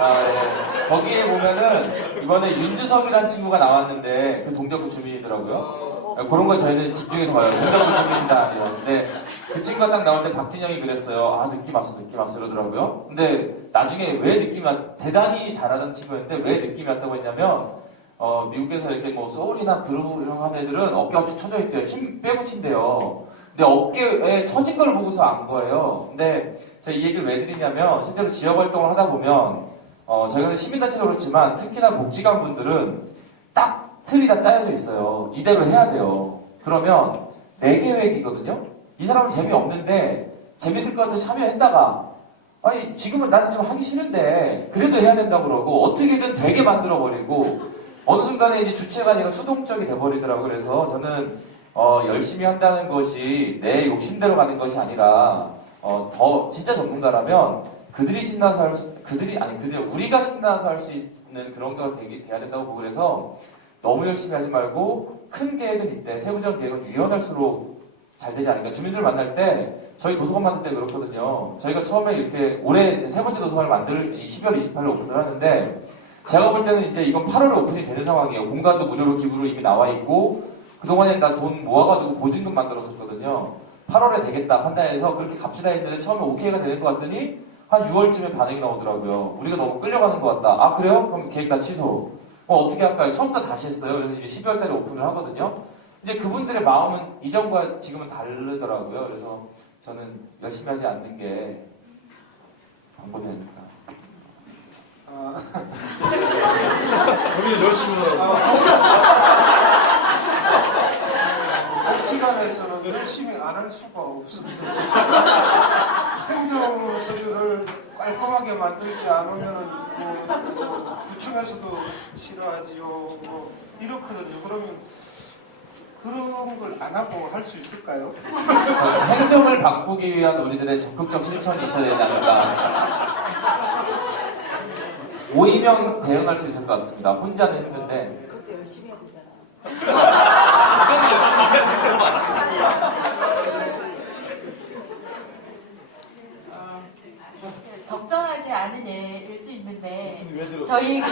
예. 거기에 보면은 이번에 윤주석이라는 친구가 나왔는데 그 동작구 주민이더라고요. 그런 거 저희는 집중해서 봐요. 동작구 주민이다 아니에요. 근데 그 친구가 딱 나올 때 박진영이 그랬어요. 느낌 왔어 이러더라고요. 근데 나중에 왜 느낌이 대단히 잘하는 친구였는데 왜 느낌이 왔다고 했냐면 미국에서 이렇게 뭐 소울이나 그루브 이런 거 하는 애들은 어깨가 축 처져 있대요. 힘 빼고 친대요. 근데 어깨에 처진 걸 보고서 안 거예요. 근데 제가 이 얘기를 왜 드리냐면 실제로 지역 활동을 하다 보면 저희는 시민단체도 그렇지만 특히나 복지관 분들은 딱 틀이 다 짜여져 있어요. 이대로 해야 돼요. 그러면 내 계획이거든요. 이 사람은 재미없는데 재밌을 것 같아서 참여했다가 아니 지금은 나는 좀 하기 싫은데 그래도 해야 된다고 그러고 어떻게든 되게 만들어버리고 어느 순간에 이제 주체가 아니라 수동적이 돼버리더라고요. 그래서 저는 열심히 한다는 것이 내 욕심대로 가는 것이 아니라 더 진짜 전문가라면 우리가 신나서 할 수 있는 그런 거가 돼야 된다고 보고 그래서 너무 열심히 하지 말고 큰 계획은 이때 세부적 계획은 유연할수록 잘 되지 않을까. 주민들 만날 때 저희 도서관 만들 때 그렇거든요. 저희가 처음에 이렇게 올해 세 번째 도서관을 12월 28일 오픈을 하는데 제가 볼 때는 이제 이건 8월에 오픈이 되는 상황이에요. 공간도 무료로 기부로 이미 나와 있고 그동안에 나 돈 모아가지고 보증금 만들었었거든요. 8월에 되겠다 판단해서 그렇게 갑시다 했는데 처음에 오케이가 되는 것 같더니 한 6월쯤에 반응이 나오더라고요. 우리가 너무 끌려가는 것 같다. 그래요? 그럼 계획 다 취소. 어떻게 할까요? 처음부터 다시 했어요. 그래서 이제 12월 달에 오픈을 하거든요. 이제 그분들의 마음은 이전과 지금은 다르더라고요. 그래서 저는 열심히 하지 않는 게 방법이 아닐까. 우리 열심히 하라고. 복지관에서는 열심히 안 할 수가 없습니다. 행정 서류를 깔끔하게 만들지 않으면 구청에서도 싫어하지요. 이렇거든요. 그러면 그런 걸 안 하고 할 수 있을까요? 행정을 바꾸기 위한 우리들의 적극적 실천이 있어야 되지 않을까. 오이면 대응할 수 있을 것 같습니다. 혼자는 힘든데. 그것도 열심히 해야 되잖아. 적절하지 않은 예일 수 있는데 왜 들었어? 저희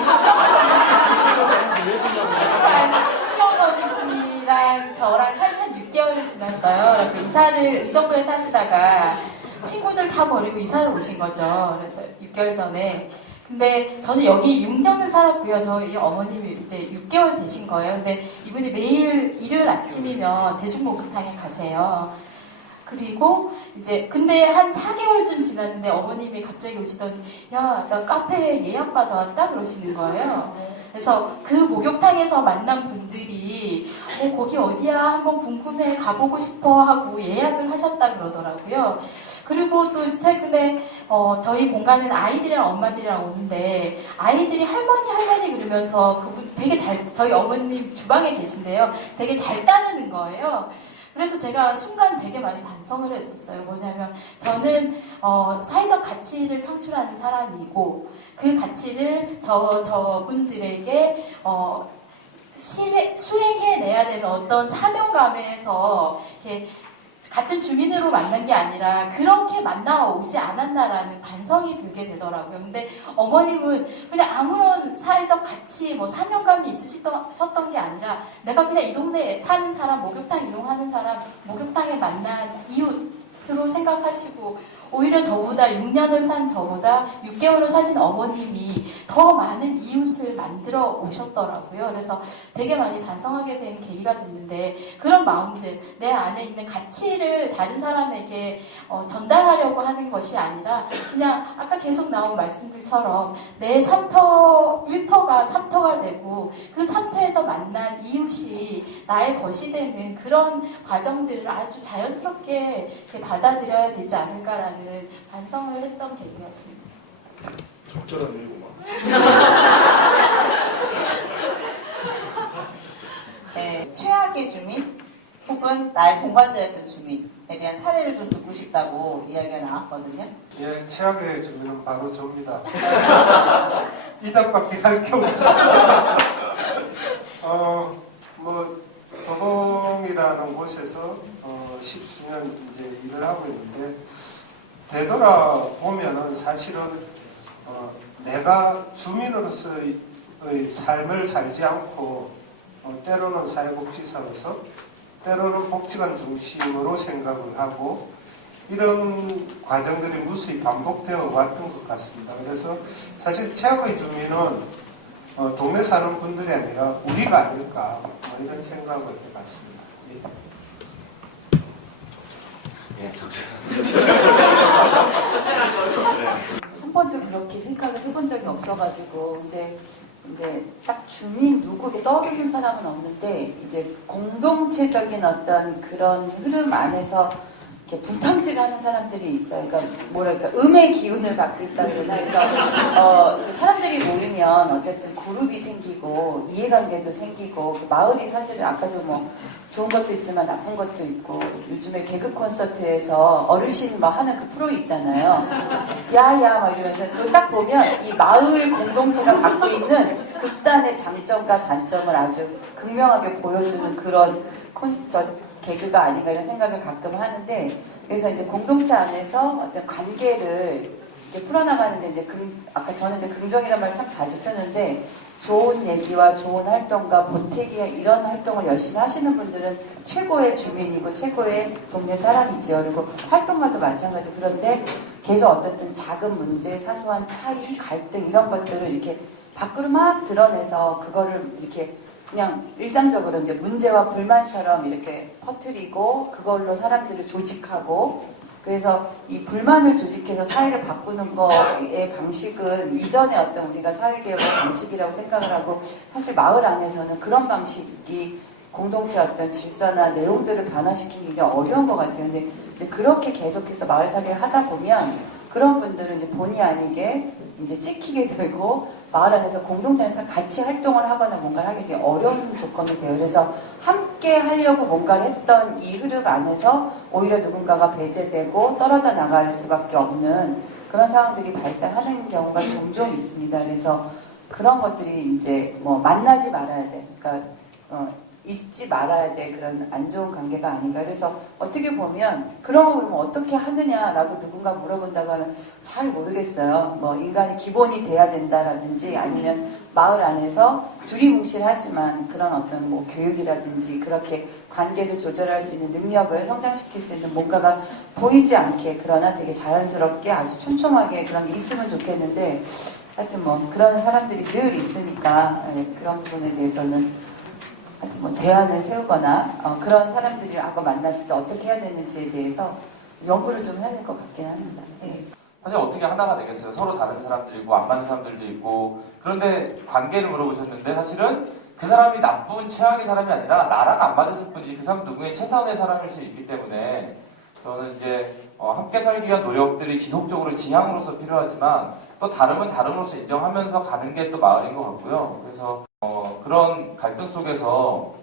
시어머님이랑 저랑 살짝 6개월 지났어요. 그래서 이사를 의정부에 사시다가 친구들 다 버리고 이사를 오신 거죠. 그래서 6개월 전에. 근데 저는 여기 6년을 살았고요. 저희 어머님이 이제 6개월 되신 거예요. 근데 이분이 매일 일요일 아침이면 대중목욕탕에 가세요. 그리고 이제 근데 한 4개월쯤 지났는데 어머님이 갑자기 오시더니 야, 나 카페에 예약 받아왔다 그러시는 거예요. 그래서 그 목욕탕에서 만난 분들이 거기 어디야 한번 궁금해 가보고 싶어 하고 예약을 하셨다 그러더라고요. 그리고 또 최근에 저희 공간에는 아이들이랑 엄마들이랑 오는데 아이들이 할머니 그러면서 그분 되게 저희 어머님 주방에 계신데요. 되게 잘 따르는 거예요. 그래서 제가 순간 되게 많이 반성을 했었어요. 뭐냐면 저는 사회적 가치를 창출하는 사람이고 그 가치를 저분들에게 수행해내야 되는 어떤 사명감에서 이렇게 같은 주민으로 만난 게 아니라 그렇게 만나오지 않았나라는 반성이 들게 되더라고요. 근데 어머님은 그냥 아무런 사회적 가치, 뭐 사명감이 있으셨던 게 아니라 내가 그냥 이 동네에 사는 사람, 목욕탕 이용하는 사람, 목욕탕에 만난 이웃으로 생각하시고 오히려 저보다 6년을 산 저보다 6개월을 사신 어머님이 더 많은 이웃을 만들어 오셨더라고요. 그래서 되게 많이 반성하게 된 계기가 됐는데 그런 마음들, 내 안에 있는 가치를 다른 사람에게 전달하려고 하는 것이 아니라 그냥 아까 계속 나온 말씀들처럼 내 1터가 3터가 되고 그 3터에서 만난 이웃이 나의 것이 되는 그런 과정들을 아주 자연스럽게 이렇게 받아들여야 되지 않을까라는 반성을 했던 계기였습니다. 적절한 얘기구만. 네, 최악의 주민 혹은 나의 동반자였던 주민에 대한 사례를 좀 듣고 싶다고 이야기가 나왔거든요. 예, 최악의 주민은 바로 저입니다. 이답밖에 할 게 없었어요. 도봉이라는 곳에서 10수년 이제 일을 하고 있는데 되돌아보면은 사실은 내가 주민으로서의 삶을 살지 않고 때로는 사회복지사로서 때로는 복지관 중심으로 생각을 하고 이런 과정들이 무수히 반복되어 왔던 것 같습니다. 그래서 사실 최악의 주민은 동네 사는 분들이 아니라 우리가 아닐까 이런 생각을 해봤습니다. 예. 한 번도 그렇게 생각을 해본 적이 없어가지고 근데 이제 딱 주민 누구게 떠오르는 사람은 없는데 이제 공동체적인 어떤 그런 흐름 안에서 이렇게 분탕질하는 사람들이 있어요. 그러니까 뭐랄까 음의 기운을 갖고 있다거나 해서 사람들이 모이면 어쨌든 그룹이 생기고 이해관계도 생기고 그 마을이 사실은 아까도 뭐 좋은 것도 있지만 나쁜 것도 있고 요즘에 개그 콘서트에서 어르신 막 하는 그 프로 있잖아요. 야야 막 이러면서 그걸 딱 보면 이 마을 공동체가 갖고 있는 극단의 장점과 단점을 아주 극명하게 보여주는 그런 개그가 아닌가 이런 생각을 가끔 하는데 그래서 이제 공동체 안에서 어떤 관계를 이렇게 풀어나가는데 이제 아까 저는 이제 긍정이라는 말을 참 자주 쓰는데 좋은 얘기와 좋은 활동과 보태기 이런 활동을 열심히 하시는 분들은 최고의 주민이고 최고의 동네 사람이지요. 그리고 활동가도 마찬가지고 그런데 계속 어떻든 작은 문제, 사소한 차이, 갈등 이런 것들을 이렇게 밖으로 막 드러내서 그거를 이렇게 그냥 일상적으로 이제 문제와 불만처럼 이렇게 퍼뜨리고 그걸로 사람들을 조직하고 그래서 이 불만을 조직해서 사회를 바꾸는 거의 방식은 이전에 어떤 우리가 사회개혁의 방식이라고 생각을 하고 사실 마을 안에서는 그런 방식이 공동체 어떤 질서나 내용들을 변화시키기 굉장히 어려운 것 같아요. 근데 그렇게 계속해서 마을살이를 하다 보면 그런 분들은 이제 본의 아니게 이제 찍히게 되고 마을 안에서 공동체에서 같이 활동을 하거나 뭔가를 하게 되게 어려운 조건이 돼요. 그래서 함께 하려고 뭔가를 했던 이 흐름 안에서 오히려 누군가가 배제되고 떨어져 나갈 수밖에 없는 그런 상황들이 발생하는 경우가 종종 있습니다. 그래서 그런 것들이 이제 뭐 만나지 말아야 돼. 그러니까 있지 말아야 될 그런 안 좋은 관계가 아닌가. 그래서 어떻게 보면 그런 거 그러면 어떻게 하느냐라고 누군가 물어본다고 하면 잘 모르겠어요. 뭐 인간이 기본이 돼야 된다라든지 아니면 마을 안에서 두리뭉실하지만 그런 어떤 뭐 교육이라든지 그렇게 관계를 조절할 수 있는 능력을 성장시킬 수 있는 뭔가가 보이지 않게 그러나 되게 자연스럽게 아주 촘촘하게 그런 게 있으면 좋겠는데 하여튼 뭐 그런 사람들이 늘 있으니까 그런 부분에 대해서는 하여튼 뭐 대안을 세우거나 그런 사람들하고 만났을 때 어떻게 해야 되는지에 대해서 연구를 좀 해야 될 것 같긴 합니다. 네. 사실 어떻게 하나가 되겠어요. 서로 다른 사람들이고 안 맞는 사람들도 있고 그런데 관계를 물어보셨는데 사실은 그 사람이 나쁜 최악의 사람이 아니라 나랑 안 맞았을 뿐이지 그 사람 누구의 최선의 사람일 수 있기 때문에 저는 이제 함께 살기 위한 노력들이 지속적으로 지향으로서 필요하지만 또 다름은 다름으로서 인정하면서 가는 게 또 마을인 것 같고요. 그래서 그런 갈등 속에서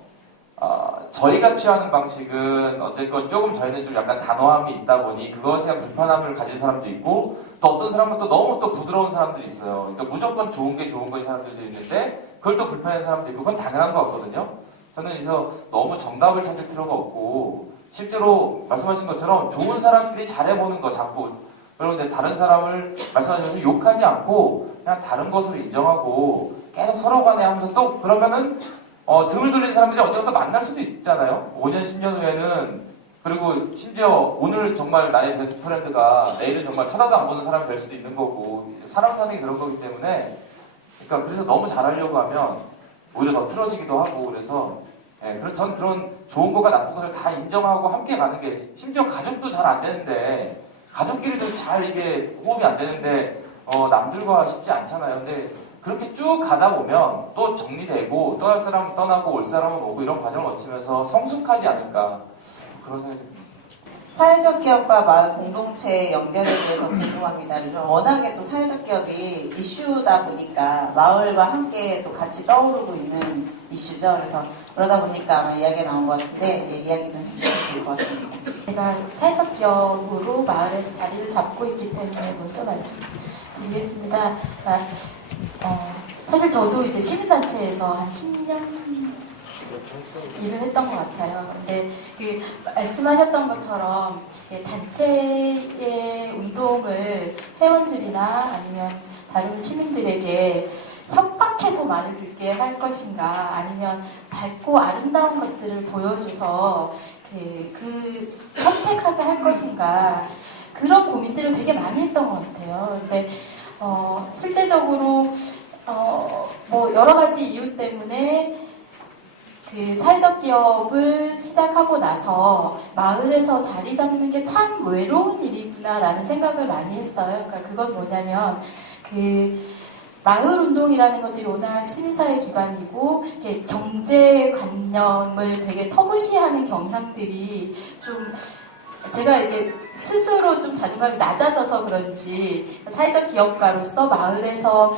저희가 취하는 방식은 어쨌건 조금 저희는 좀 약간 단호함이 있다 보니 그것에 대한 불편함을 가진 사람도 있고 또 어떤 사람은 또 너무 또 부드러운 사람들이 있어요. 그러니까 무조건 좋은 게 좋은 거인 사람들도 있는데 그걸 또 불편해하는 사람도 있고 그건 당연한 것 같거든요. 저는 그래서 너무 정답을 찾을 필요가 없고 실제로 말씀하신 것처럼 좋은 사람들이 잘해보는 거 자꾸 그런데 다른 사람을 말씀하신 것처럼 욕하지 않고 그냥 다른 것을 인정하고 계속 서로 간에 하면서 또 그러면은 등을 돌리는 사람들이 언젠가 또 만날 수도 있잖아요. 5년, 10년 후에는. 그리고 심지어 오늘 정말 나의 베스트 프렌드가 내일은 정말 쳐다도 안 보는 사람이 될 수도 있는 거고 사람 사는 게 그런 거기 때문에 그러니까 그래서 너무 잘하려고 하면 오히려 더 틀어지기도 하고 그래서 전 그런 좋은 것과 나쁜 것을 다 인정하고 함께 가는 게 심지어 가족도 잘 안 되는데 가족끼리도 잘 이게 호흡이 안 되는데 남들과 쉽지 않잖아요. 근데 그렇게 쭉 가다 보면 또 정리되고 떠날 사람은 떠나고 올 사람은 오고 이런 과정을 거치면서 성숙하지 않을까 그런 생각이 듭니다. 사회적 기업과 마을 공동체의 연결에 대해서 궁금합니다. 그래서 워낙에 또 사회적 기업이 이슈다 보니까 마을과 함께 또 같이 떠오르고 있는 이슈죠. 그래서 그러다 보니까 아마 이야기가 나온 것 같은데 이야기 좀 해주시면 될 것 같습니다. 제가 사회적 기업으로 마을에서 자리를 잡고 있기 때문에 먼저 말씀드리겠습니다. 사실 저도 이제 시민단체에서 한 10년 일을 했던 것 같아요. 근데 그 말씀하셨던 것처럼 단체의 운동을 회원들이나 아니면 다른 시민들에게 협박해서 말을 듣게 할 것인가 아니면 밝고 아름다운 것들을 보여줘서 그 선택하게 할 것인가 그런 고민들을 되게 많이 했던 것 같아요. 근데 실제적으로 뭐 여러 가지 이유 때문에 그 사회적 기업을 시작하고 나서 마을에서 자리 잡는 게 참 외로운 일이구나라는 생각을 많이 했어요. 그러니까 그건 뭐냐면 그 마을 운동이라는 것들이 워낙 시민사회 기반이고 경제관념을 되게 터부시하는 경향들이 좀 제가 이게 스스로 좀 자존감이 낮아져서 그런지 사회적 기업가로서 마을에서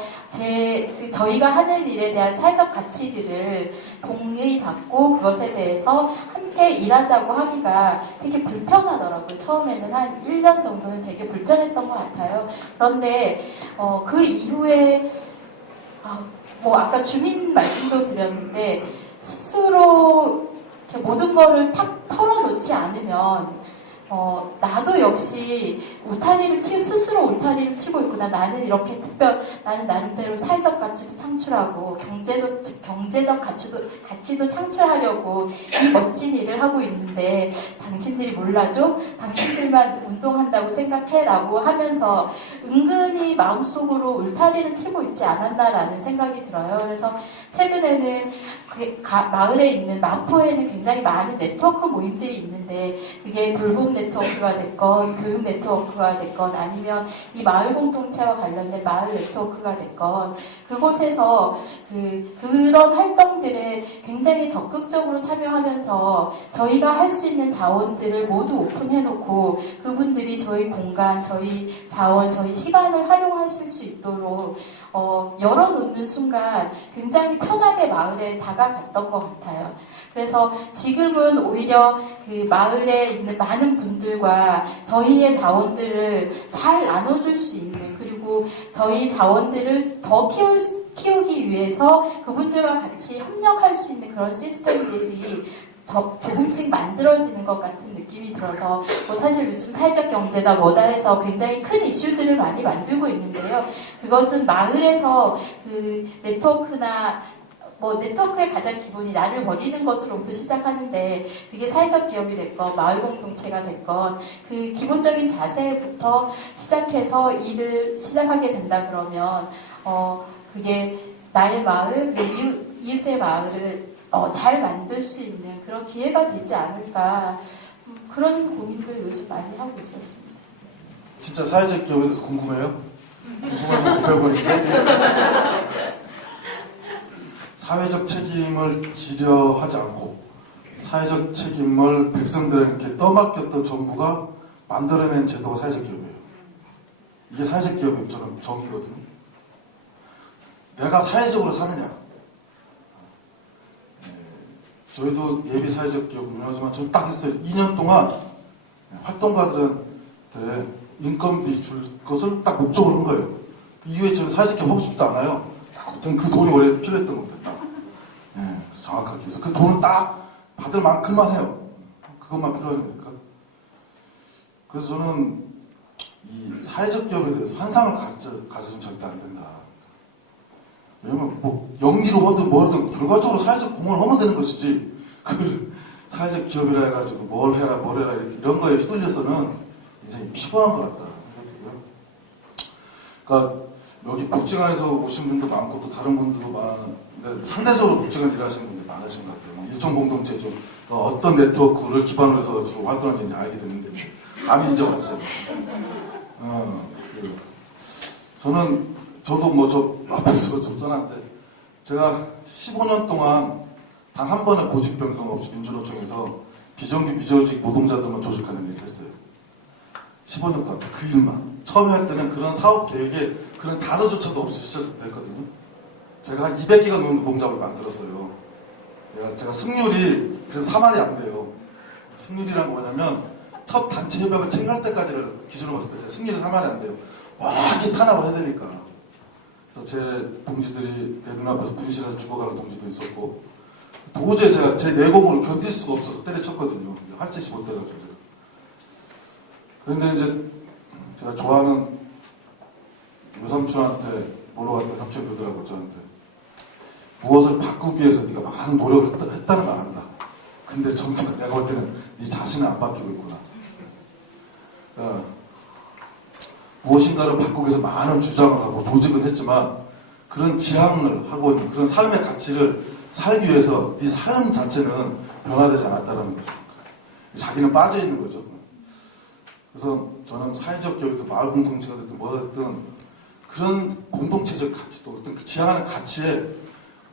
저희가 하는 일에 대한 사회적 가치들을 동의받고 그것에 대해서 함께 일하자고 하기가 되게 불편하더라고요. 처음에는 한 1년 정도는 되게 불편했던 것 같아요. 그런데 그 이후에 뭐 아까 주민 말씀도 드렸는데 스스로 모든 거를 탁 털어놓지 않으면 나도 역시 스스로 울타리를 치고 있구나. 나는 이렇게 나는 나름대로 사회적 가치도 창출하고 경제적 가치도 창출하려고 이 멋진 일을 하고 있는데 당신들이 몰라줘? 당신들만 운동한다고 생각해라고 하면서 은근히 마음속으로 울타리를 치고 있지 않았나라는 생각이 들어요. 그래서 최근에는 마을에 있는 마포에는 굉장히 많은 네트워크 모임들이 있는데 그게 돌봄 네트워크가 됐건 교육 네트워크가 됐건 아니면 이 마을 공동체와 관련된 마을 네트워크가 됐건 그곳에서 그런 활동들에 굉장히 적극적으로 참여하면서 저희가 할 수 있는 자원들을 모두 오픈해놓고 그분들이 저희 공간, 저희 자원, 저희 시간을 활용하실 수 있도록 열어놓는 순간 굉장히 편하게 마을에 다가갔던 것 같아요. 그래서 지금은 오히려 그 마을에 있는 많은 분들과 저희의 자원들을 잘 나눠줄 수 있는 그리고 저희 자원들을 더 키우기 위해서 그분들과 같이 협력할 수 있는 그런 시스템들이 조금씩 만들어지는 것 같은 느낌이 들어서 사실 요즘 사회적 경제다 뭐다 해서 굉장히 큰 이슈들을 많이 만들고 있는데요. 그것은 마을에서 그 네트워크의 가장 기본이 나를 버리는 것으로부터 시작하는데 그게 사회적 기업이 됐건 마을 공동체가 됐건 그 기본적인 자세부터 시작해서 일을 시작하게 된다 그러면 그게 나의 마을 그리고 이웃의 마을을 잘 만들 수 있는 그런 기회가 되지 않을까 그런 고민들 요즘 많이 하고 있었습니다. 진짜 사회적 기업에 대해서 궁금해요? 궁금하면 배워보는데 사회적 책임을 지려하지 않고 사회적 책임을 백성들에게 떠맡겼던 정부가 만들어낸 제도가 사회적 기업이에요. 이게 사회적 기업의 저는 정의거든요. 내가 사회적으로 사느냐 저희도 예비 사회적 기업 운영하지만 저는 딱 했어요. 2년 동안 활동가들한테 인건비 줄 것을 딱 목적으로 한 거예요. 그 이후에 저는 사회적 기업 하고 싶지도 않아요. 그 돈이 원래 필요했던 겁니다. 딱. 네, 정확하게. 그래서 그 돈을 딱 받을 만큼만 해요. 그것만 필요하니까. 그래서 저는 이 사회적 기업에 대해서 환상을 가져서는 절대 안 된다. 왜냐면 뭐 연기로 하든 뭐 하든 결과적으로 사회적 공헌을 하면 되는 것이지 그 사회적 기업이라 해가지고 뭘 해라 이런 거에 휘둘려서는 인생이 피곤한 것 같다 생각이 들고요. 그러니까 여기 복지관에서 오신 분도 많고 또 다른 분들도 많은데 상대적으로 복지관 일하시는 분들이 많으신 것 같아요. 일종 공동체 좀 어떤 네트워크를 기반으로 해서 주로 활동하는지 알게 됐는데 감이 이제 왔어요. 저도 뭐 저 앞에서 좀 써놨는데 제가 15년 동안 단 한 번의 보직 변경 없이 민주노총에서 비정규 비정규직 노동자들만 조직하는 일을 했어요. 15년 동안 그 일만. 처음에 할 때는 그런 사업 계획에 그런 단어조차도 없이 시작부터 했거든요. 제가 한 200개가 넘는 노동자를 만들었어요. 제가 승률이 그래서 3할이 안 돼요. 승률이란 뭐냐면 첫 단체 협약을 체결할 때까지를 기준으로 봤을 때 승률이 3할이 안 돼요. 워낙에 탄압을 해야 되니까. 그래서 제 동지들이 내 눈앞에서 분실해서 죽어가는 동지도 있었고 도저히 제가 제 내공으로 견딜 수가 없어서 때려쳤거든요. 한 짓이 못 돼가지고 제가. 그런데 이제 제가 좋아하는 외삼촌한테 놀러 갔다 삼촌이 그러더라고 저한테 무엇을 바꾸기 위해서 네가 많은 노력을 했다는 걸 안다. 근데 정작 내가 볼 때는 네 자신은 안 바뀌고 있구나. 무엇인가를 바꾸기 위해서 많은 주장을 하고 조직은 했지만 그런 지향을 하고 있는 그런 삶의 가치를 살기 위해서 네 삶 자체는 변화되지 않았다는 거죠. 자기는 빠져 있는 거죠. 그래서 저는 사회적 기업이든 마을 공동체가 됐든 뭐가 됐든 그런 공동체적 가치도 어떤 그 지향하는 가치에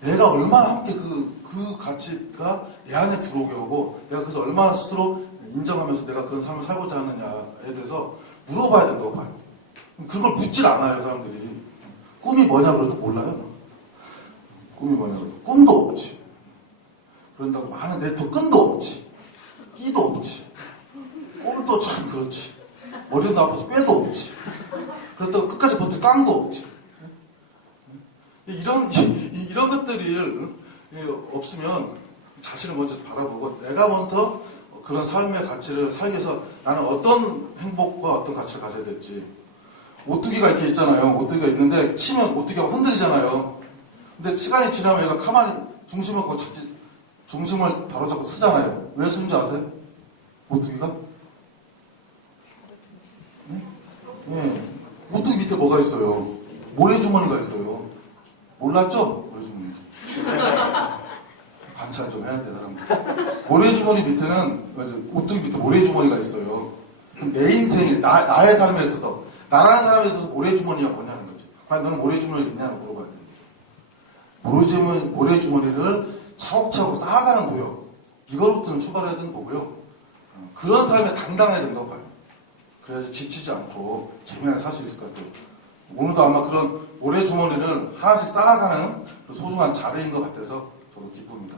내가 얼마나 함께 그 가치가 내 안에 들어오게 하고 내가 그래서 얼마나 스스로 인정하면서 내가 그런 삶을 살고자 하느냐에 대해서 물어봐야 된다고 봐요. 그걸 묻질 않아요 사람들이. 꿈이 뭐냐 그래도 몰라요. 꿈이 뭐냐 그래도 꿈도 없지. 그런다고 많은 네트워크 끈도 없지. 끼도 없지. 꼴도 참 그렇지. 머리도 나빠서 꾀도 없지. 그렇다고 끝까지 버틸 깡도 없지. 이런 것들이 없으면 자신을 먼저 바라보고 내가 먼저 그런 삶의 가치를 살기 위해서 나는 어떤 행복과 어떤 가치를 가져야 될지. 오뚜기가 이렇게 있잖아요. 오뚜기가 있는데 치면 오뚜기가 흔들리잖아요. 근데 시간이 지나면 얘가 가만히 중심을 바로잡고 쓰잖아요. 왜 쓰는지 아세요? 오뚜기가? 네. 오뚜기 밑에 뭐가 있어요? 모래주머니가 있어요. 몰랐죠? 모래주머니. 관찰 좀 해야 돼, 사람들. 모래주머니 밑에는, 오뚜기 밑에 모래주머니가 있어요. 그럼 내 인생에, 나의 삶에 있어서, 나라는 사람에 있어서 모래주머니가 뭐냐는 거지. 과연 너는 모래주머니가 있냐고 물어봐야 돼. 모래주머니를 차곡차곡 쌓아가는 노력. 이걸부터는 출발해야 되는 거고요. 그런 삶에 당당해야 된다고 봐요. 그래야지 지치지 않고 재미나게 살 수 있을 것 같아요. 오늘도 아마 그런 모래주머니를 하나씩 쌓아가는 소중한 자리인 것 같아서 저도 기쁩니다.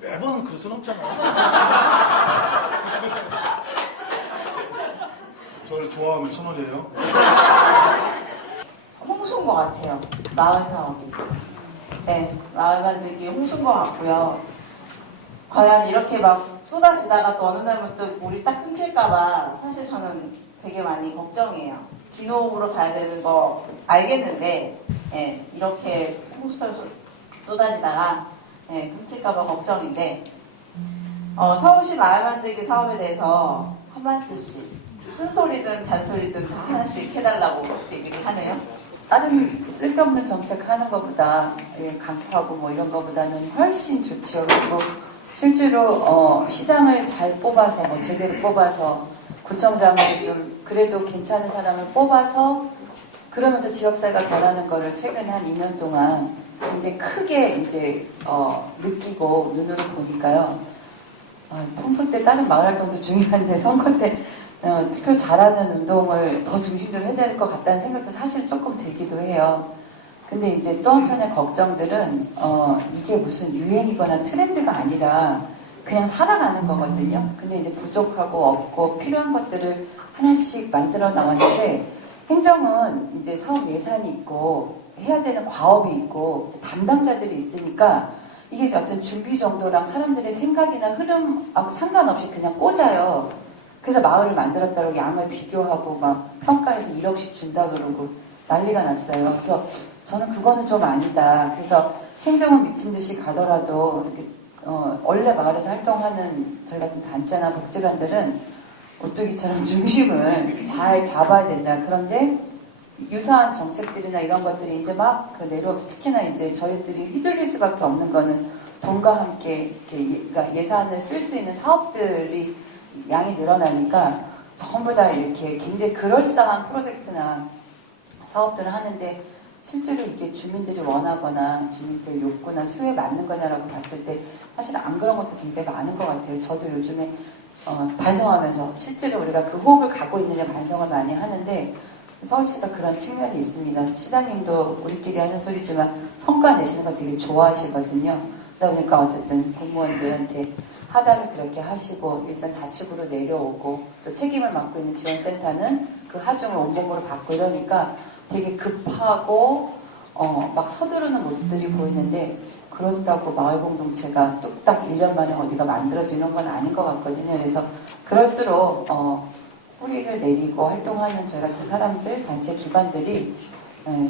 매번 그럴 순 없잖아요. 저를 좋아하면 1,000원이에요. 홍수인 것 같아요. 마을 사업이. 네, 마을 만들기 홍수인 것 같고요. 과연 이렇게 막 쏟아지다가 또 어느 날부터 물이 딱 끊길까봐 사실 저는 되게 많이 걱정이에요. 기노읍으로 가야 되는 거 알겠는데, 예, 이렇게 홍수처럼 쏟아지다가 예, 끊길까봐 걱정인데, 서울시 마을 만들기 사업에 대해서 한 말씀씩 쓴소리든 단소리든 다 하나씩 해달라고 얘기를 하네요. 다른 쓸데없는 정책 하는 것보다 강파하고 뭐 이런 것보다는 훨씬 좋지요. 그리고 실제로 시장을 잘 뽑아서 뭐 제대로 뽑아서 구청장을 좀 그래도 괜찮은 사람을 뽑아서 그러면서 지역사회가 변하는 거를 최근 한 2년 동안 굉장히 크게 이제 느끼고 눈으로 보니까요. 평소 때 다른 마을 활동도 중요한데 선거 때 투표 잘하는 운동을 더 중심으로 해야 될 것 같다는 생각도 사실 조금 들기도 해요. 근데 이제 또 한편의 걱정들은 이게 무슨 유행이거나 트렌드가 아니라 그냥 살아가는 거거든요. 근데 이제 부족하고 없고 필요한 것들을 하나씩 만들어 나왔는데 행정은 이제 사업 예산이 있고 해야 되는 과업이 있고 담당자들이 있으니까 이게 어떤 준비 정도랑 사람들의 생각이나 흐름하고 상관없이 그냥 꽂아요. 그래서 마을을 만들었다고 양을 비교하고 막 평가해서 1억씩 준다 그러고 난리가 났어요. 그래서 저는 그거는 좀 아니다. 그래서 행정은 미친 듯이 가더라도 이렇게 원래 마을에서 활동하는 저희 같은 단체나 복지관들은 오뚜기처럼 중심을 잘 잡아야 된다. 그런데 유사한 정책들이나 이런 것들이 이제 막 그 내려오고 특히나 이제 저희들이 휘둘릴 수밖에 없는 거는 돈과 함께 이렇게 그러니까 예산을 쓸 수 있는 사업들이 양이 늘어나니까 전부 다 이렇게 굉장히 그럴싸한 프로젝트나 사업들을 하는데 실제로 이게 주민들이 원하거나 주민들 욕구나 수요에 맞는 거냐라고 봤을 때 사실 안 그런 것도 굉장히 많은 것 같아요. 저도 요즘에 반성하면서 실제로 우리가 그 호흡을 갖고 있느냐 반성을 많이 하는데 서울시가 그런 측면이 있습니다. 시장님도 우리끼리 하는 소리지만 성과 내시는 거 되게 좋아하시거든요. 그러다 보니까 어쨌든 공무원들한테 하다를 그렇게 하시고 일선 자축으로 내려오고 또 책임을 맡고 있는 지원센터는 그 하중을 온몸으로 받고 이러니까 되게 급하고 막 서두르는 모습들이 보이는데 그렇다고 마을 공동체가 뚝딱 1년 만에 어디가 만들어지는 건 아닌 것 같거든요. 그래서 그럴수록 뿌리를 내리고 활동하는 저희 같은 사람들, 단체 기관들이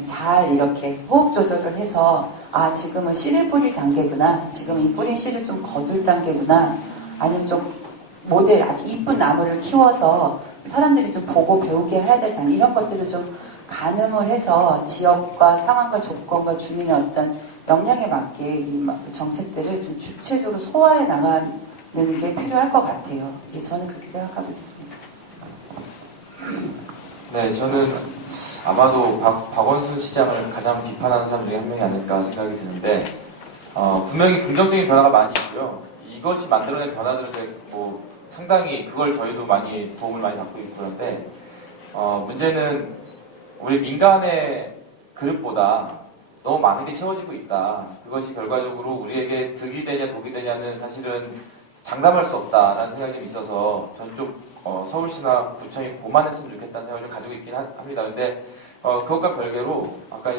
잘 이렇게 호흡 조절을 해서 아 지금은 씨를 뿌릴 단계구나, 지금 이 뿌린 씨를 좀 거둘 단계구나, 아니면 좀 모델 아주 이쁜 나무를 키워서 사람들이 좀 보고 배우게 해야 될 단계 이런 것들을 좀 가늠을 해서 지역과 상황과 조건과 주민의 어떤 역량에 맞게 이 정책들을 좀 주체적으로 소화해 나가는 게 필요할 것 같아요. 예, 저는 그렇게 생각하고 있습니다. 네, 저는 아마도 박원순 시장을 가장 비판하는 사람 중에 한 명이 아닐까 생각이 드는데 분명히 긍정적인 변화가 많이 있고요. 이것이 만들어낸 변화들은 뭐 상당히 그걸 저희도 많이 도움을 많이 받고 있고 그런데 문제는 우리 민간의 그릇보다 너무 많은 게 채워지고 있다. 그것이 결과적으로 우리에게 득이 되냐 독이 되냐는 사실은 장담할 수 없다라는 생각이 좀 있어서 저는 좀 서울시나 구청이 그만했으면 좋겠다는 생각을 가지고 있긴 합니다. 근데 그것과 별개로 아까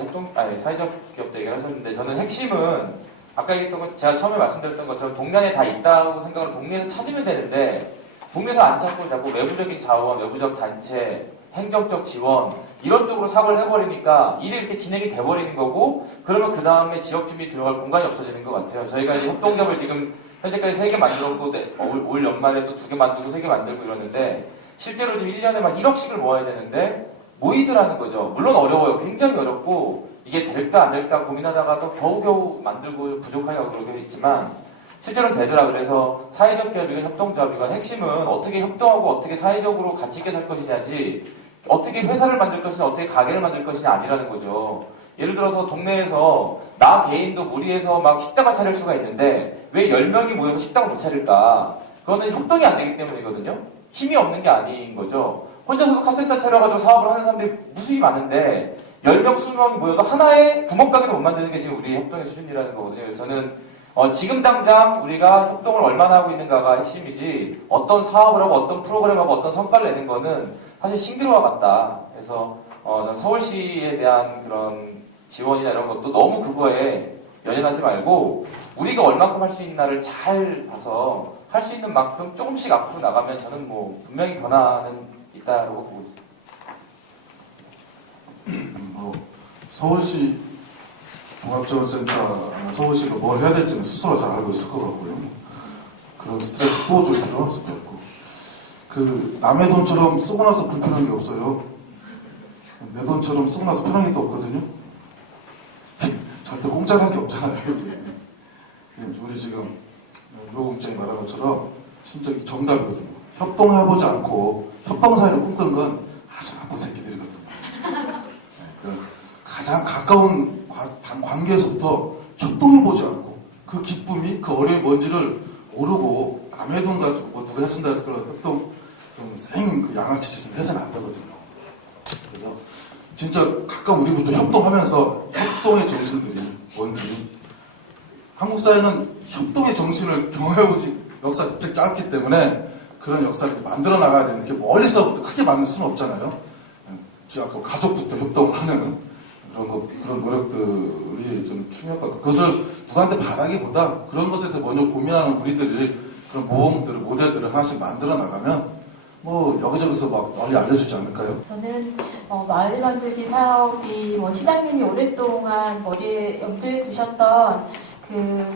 사회적 기업도 얘기를 하셨는데 저는 핵심은 아까 얘기했던 것 제가 처음에 말씀드렸던 것처럼 동네 안에 다 있다고 생각을 동네에서 찾으면 되는데 동네에서 안 찾고 자꾸 외부적인 자원, 외부적 단체, 행정적 지원 이런 쪽으로 사고를 해버리니까 일이 이렇게 진행이 돼버리는 거고 그러면 그 다음에 지역 주민이 들어갈 공간이 없어지는 것 같아요. 저희가 이제 협동조합을 지금 현재까지 3개 만들었고 올 연말에 또 2개 만들고 3개 만들고 이러는데 실제로 지금 1년에 막 1억씩을 모아야 되는데 모이더라는 거죠. 물론 어려워요. 굉장히 어렵고 이게 될까 안 될까 고민하다가 또 겨우겨우 만들고 부족하게 하고 그러게 했지만 실제로는 되더라. 그래서 사회적 기업이건 협동조합이건 핵심은 어떻게 협동하고 어떻게 사회적으로 가치 있게 살 것이냐지 어떻게 회사를 만들 것이냐 어떻게 가게를 만들 것이냐 아니라는 거죠. 예를 들어서 동네에서 나 개인도 무리해서 막 식당을 차릴 수가 있는데 왜 10명이 모여서 식당을 못 차릴까? 그거는 협동이 안 되기 때문이거든요. 힘이 없는 게 아닌 거죠. 혼자서도 카센터 차려가지고 사업을 하는 사람들이 무수히 많은데 10명, 20명이 모여도 하나의 구멍가게도 못 만드는 게 지금 우리의 협동의 수준이라는 거거든요. 그래서 저는 지금 당장 우리가 협동을 얼마나 하고 있는가가 핵심이지 어떤 사업을 하고 어떤 프로그램하고 어떤 성과를 내는 거는 사실 싱드로와 같다. 그래서 서울시에 대한 그런 지원이나 이런 것도 너무 그거에 연연하지 말고 우리가 얼만큼 할 수 있나를 잘 봐서 할 수 있는 만큼 조금씩 앞으로 나가면 저는 뭐 분명히 변화는 있다고 보고 있습니다. 서울시 종합지원센터 서울시가 뭘 해야 될지는 스스로 잘 알고 있을 것 같고요. 그런 스트레스 부어줄 필요는 없을 것 같고 그 남의 돈처럼 쓰고 나서 불편한 게 없어요. 내 돈처럼 쓰고 나서 편한 게 없거든요. 절대 공짜란 게 없잖아요. 여기. 우리 지금 유호국장이 말한 것처럼 진짜 정답이거든요. 협동해보지 않고 협동사회를 꿈꾸는 건 아주 나쁜 새끼들이거든요. 그러니까 가장 가까운 관계에서부터 협동해보지 않고 그 기쁨이 그 어려움이 뭔지를 모르고 남의 돈 가지고 뭐 누가 해준다 해서 그런 협동 그 양아치 짓을 해서는 안 되거든요. 그래서 진짜 가까운 우리부터 협동하면서 협동의 정신들이 뭔지 한국 사회는 협동의 정신을 경험해보지 역사 자체 짧기 때문에 그런 역사를 만들어 나가야 되는 게 멀리서부터 크게 만들 수는 없잖아요. 아까 가족부터 협동을 하는 그런 노력들이 좀 중요하고 그것을 누구한테 바라기보다 그런 것에 대해 먼저 고민하는 우리들이 그런 모험들을 모델들을 하나씩 만들어 나가면 뭐 여기저기서 막 널리 알려주지 않을까요? 저는 마을 만들기 사업이 시장님이 오랫동안 머리에 염두에 두셨던 그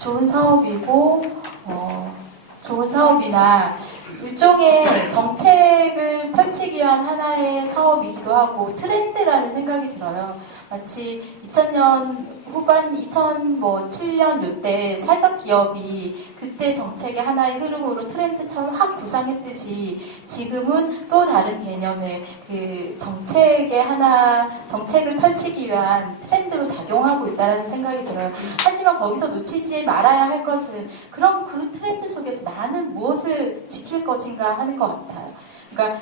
좋은 사업이고 좋은 사업이나 일종의 정책을 펼치기 위한 하나의 사업이기도 하고 트렌드라는 생각이 들어요. 마치 2000년 후반 2007년 요때 사회적 기업이 그때 정책의 하나의 흐름으로 트렌드처럼 확 부상했듯이 지금은 또 다른 개념의 그 정책을 펼치기 위한 트렌드로 작용하고 있다는 생각이 들어요. 하지만 거기서 놓치지 말아야 할 것은 그럼 그 트렌드 속에서 나는 무엇을 지킬 것인가 하는 것 같아요. 그러니까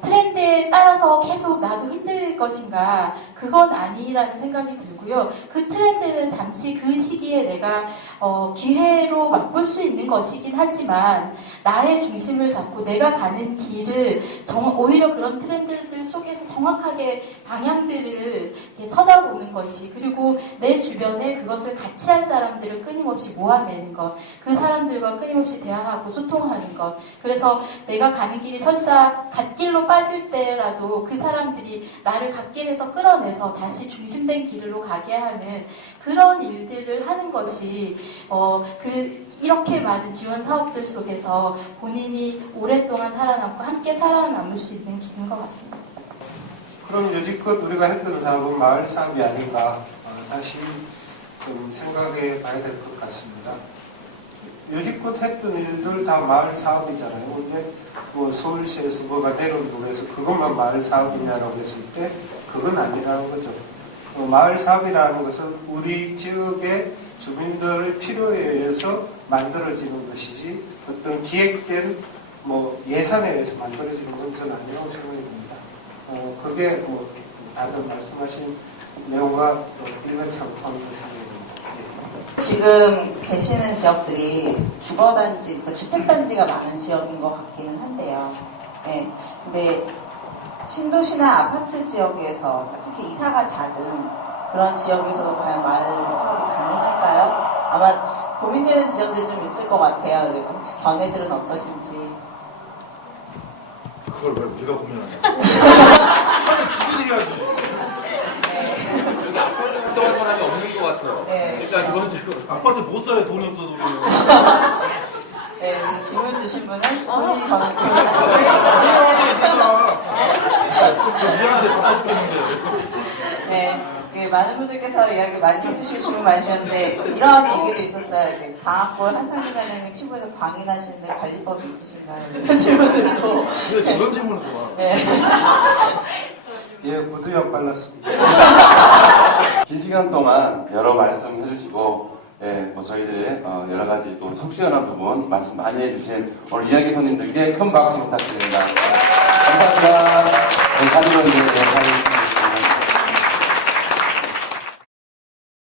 트렌드에 따라서 계속 나도 흔들릴 것인가 그건 아니라는 생각이 들고요. 그 트렌드는 잠시 그 시기에 내가 기회로 맛볼 수 있는 것이긴 하지만 나의 중심을 잡고 내가 가는 길을 오히려 그런 트렌드들 속에서 정확하게 방향들을 쳐다보는 것이 그리고 내 주변에 그것을 같이 할 사람들을 끊임없이 모아내는 것 그 사람들과 끊임없이 대화하고 소통하는 것 그래서 내가 가는 길이 설사 갓길로 빠질 때라도 그 사람들이 나를 갓길에서 끌어내서 다시 중심된 길로 가게 하는 그런 일들을 하는 것이 이렇게 많은 지원 사업들 속에서 본인이 오랫동안 살아남고 함께 살아남을 수 있는 길인 것 같습니다. 그럼 여지껏 우리가 했던 사업은 마을 사업이 아닌가 다시 좀 생각해 봐야 될 것 같습니다. 여지껏 했던 일들 다 마을 사업이잖아요. 근데 서울시에서 뭐가 내려온다고 해서 그것만 마을 사업이냐라고 했을 때 그건 아니라는 거죠. 마을 사업이라는 것은 우리 지역의 주민들의 필요에 의해서 만들어지는 것이지 어떤 기획된 예산에 의해서 만들어지는 건 저는 아니라고 생각합니다. 그게 다들 말씀하신 내용과 일맥상통하는 생각입니다. 지금 계시는 지역들이 주거단지, 그러니까 주택단지가 많은 지역인 것 같기는 한데요. 네. 근데 신도시나 아파트 지역에서 특히 이사가 잦은 그런 지역에서도 과연 마을 사업이 가능할까요? 아마 고민되는 지점들이 좀 있을 것 같아요. 혹시 견해들은 어떠신지. 그걸 왜 우리가 고민하냐? 차라리 지들이 해야지. 여기 아파트 활동할 사람이 없는 것 같아요. 네. 일단 두 번째로 아파트 못 살아요. 돈이 없어서 그래요. 네, 질문 주신 분은 본인이 가면 미안한데 바빠 죽겠는데. 네, 많은 분들께서 이야기를 많이 해주시고 질문 많이 주셨는데 이런 얘기도 있었어요. 방학골 한상민 과장님 피부에서 광이 나시는데 관리법이 있으신가요? 이런 질문들도. 근데 저런 질문은 좋아. 네. 예, 구두약 발랐습니다. 긴 시간 동안 여러 말씀 해주시고 저희들의 여러 가지 또 속 시원한 부분 말씀 많이 해주신 오늘 이야기 손님들께 큰 박수 부탁드립니다. 감사합니다. 잘 들었는데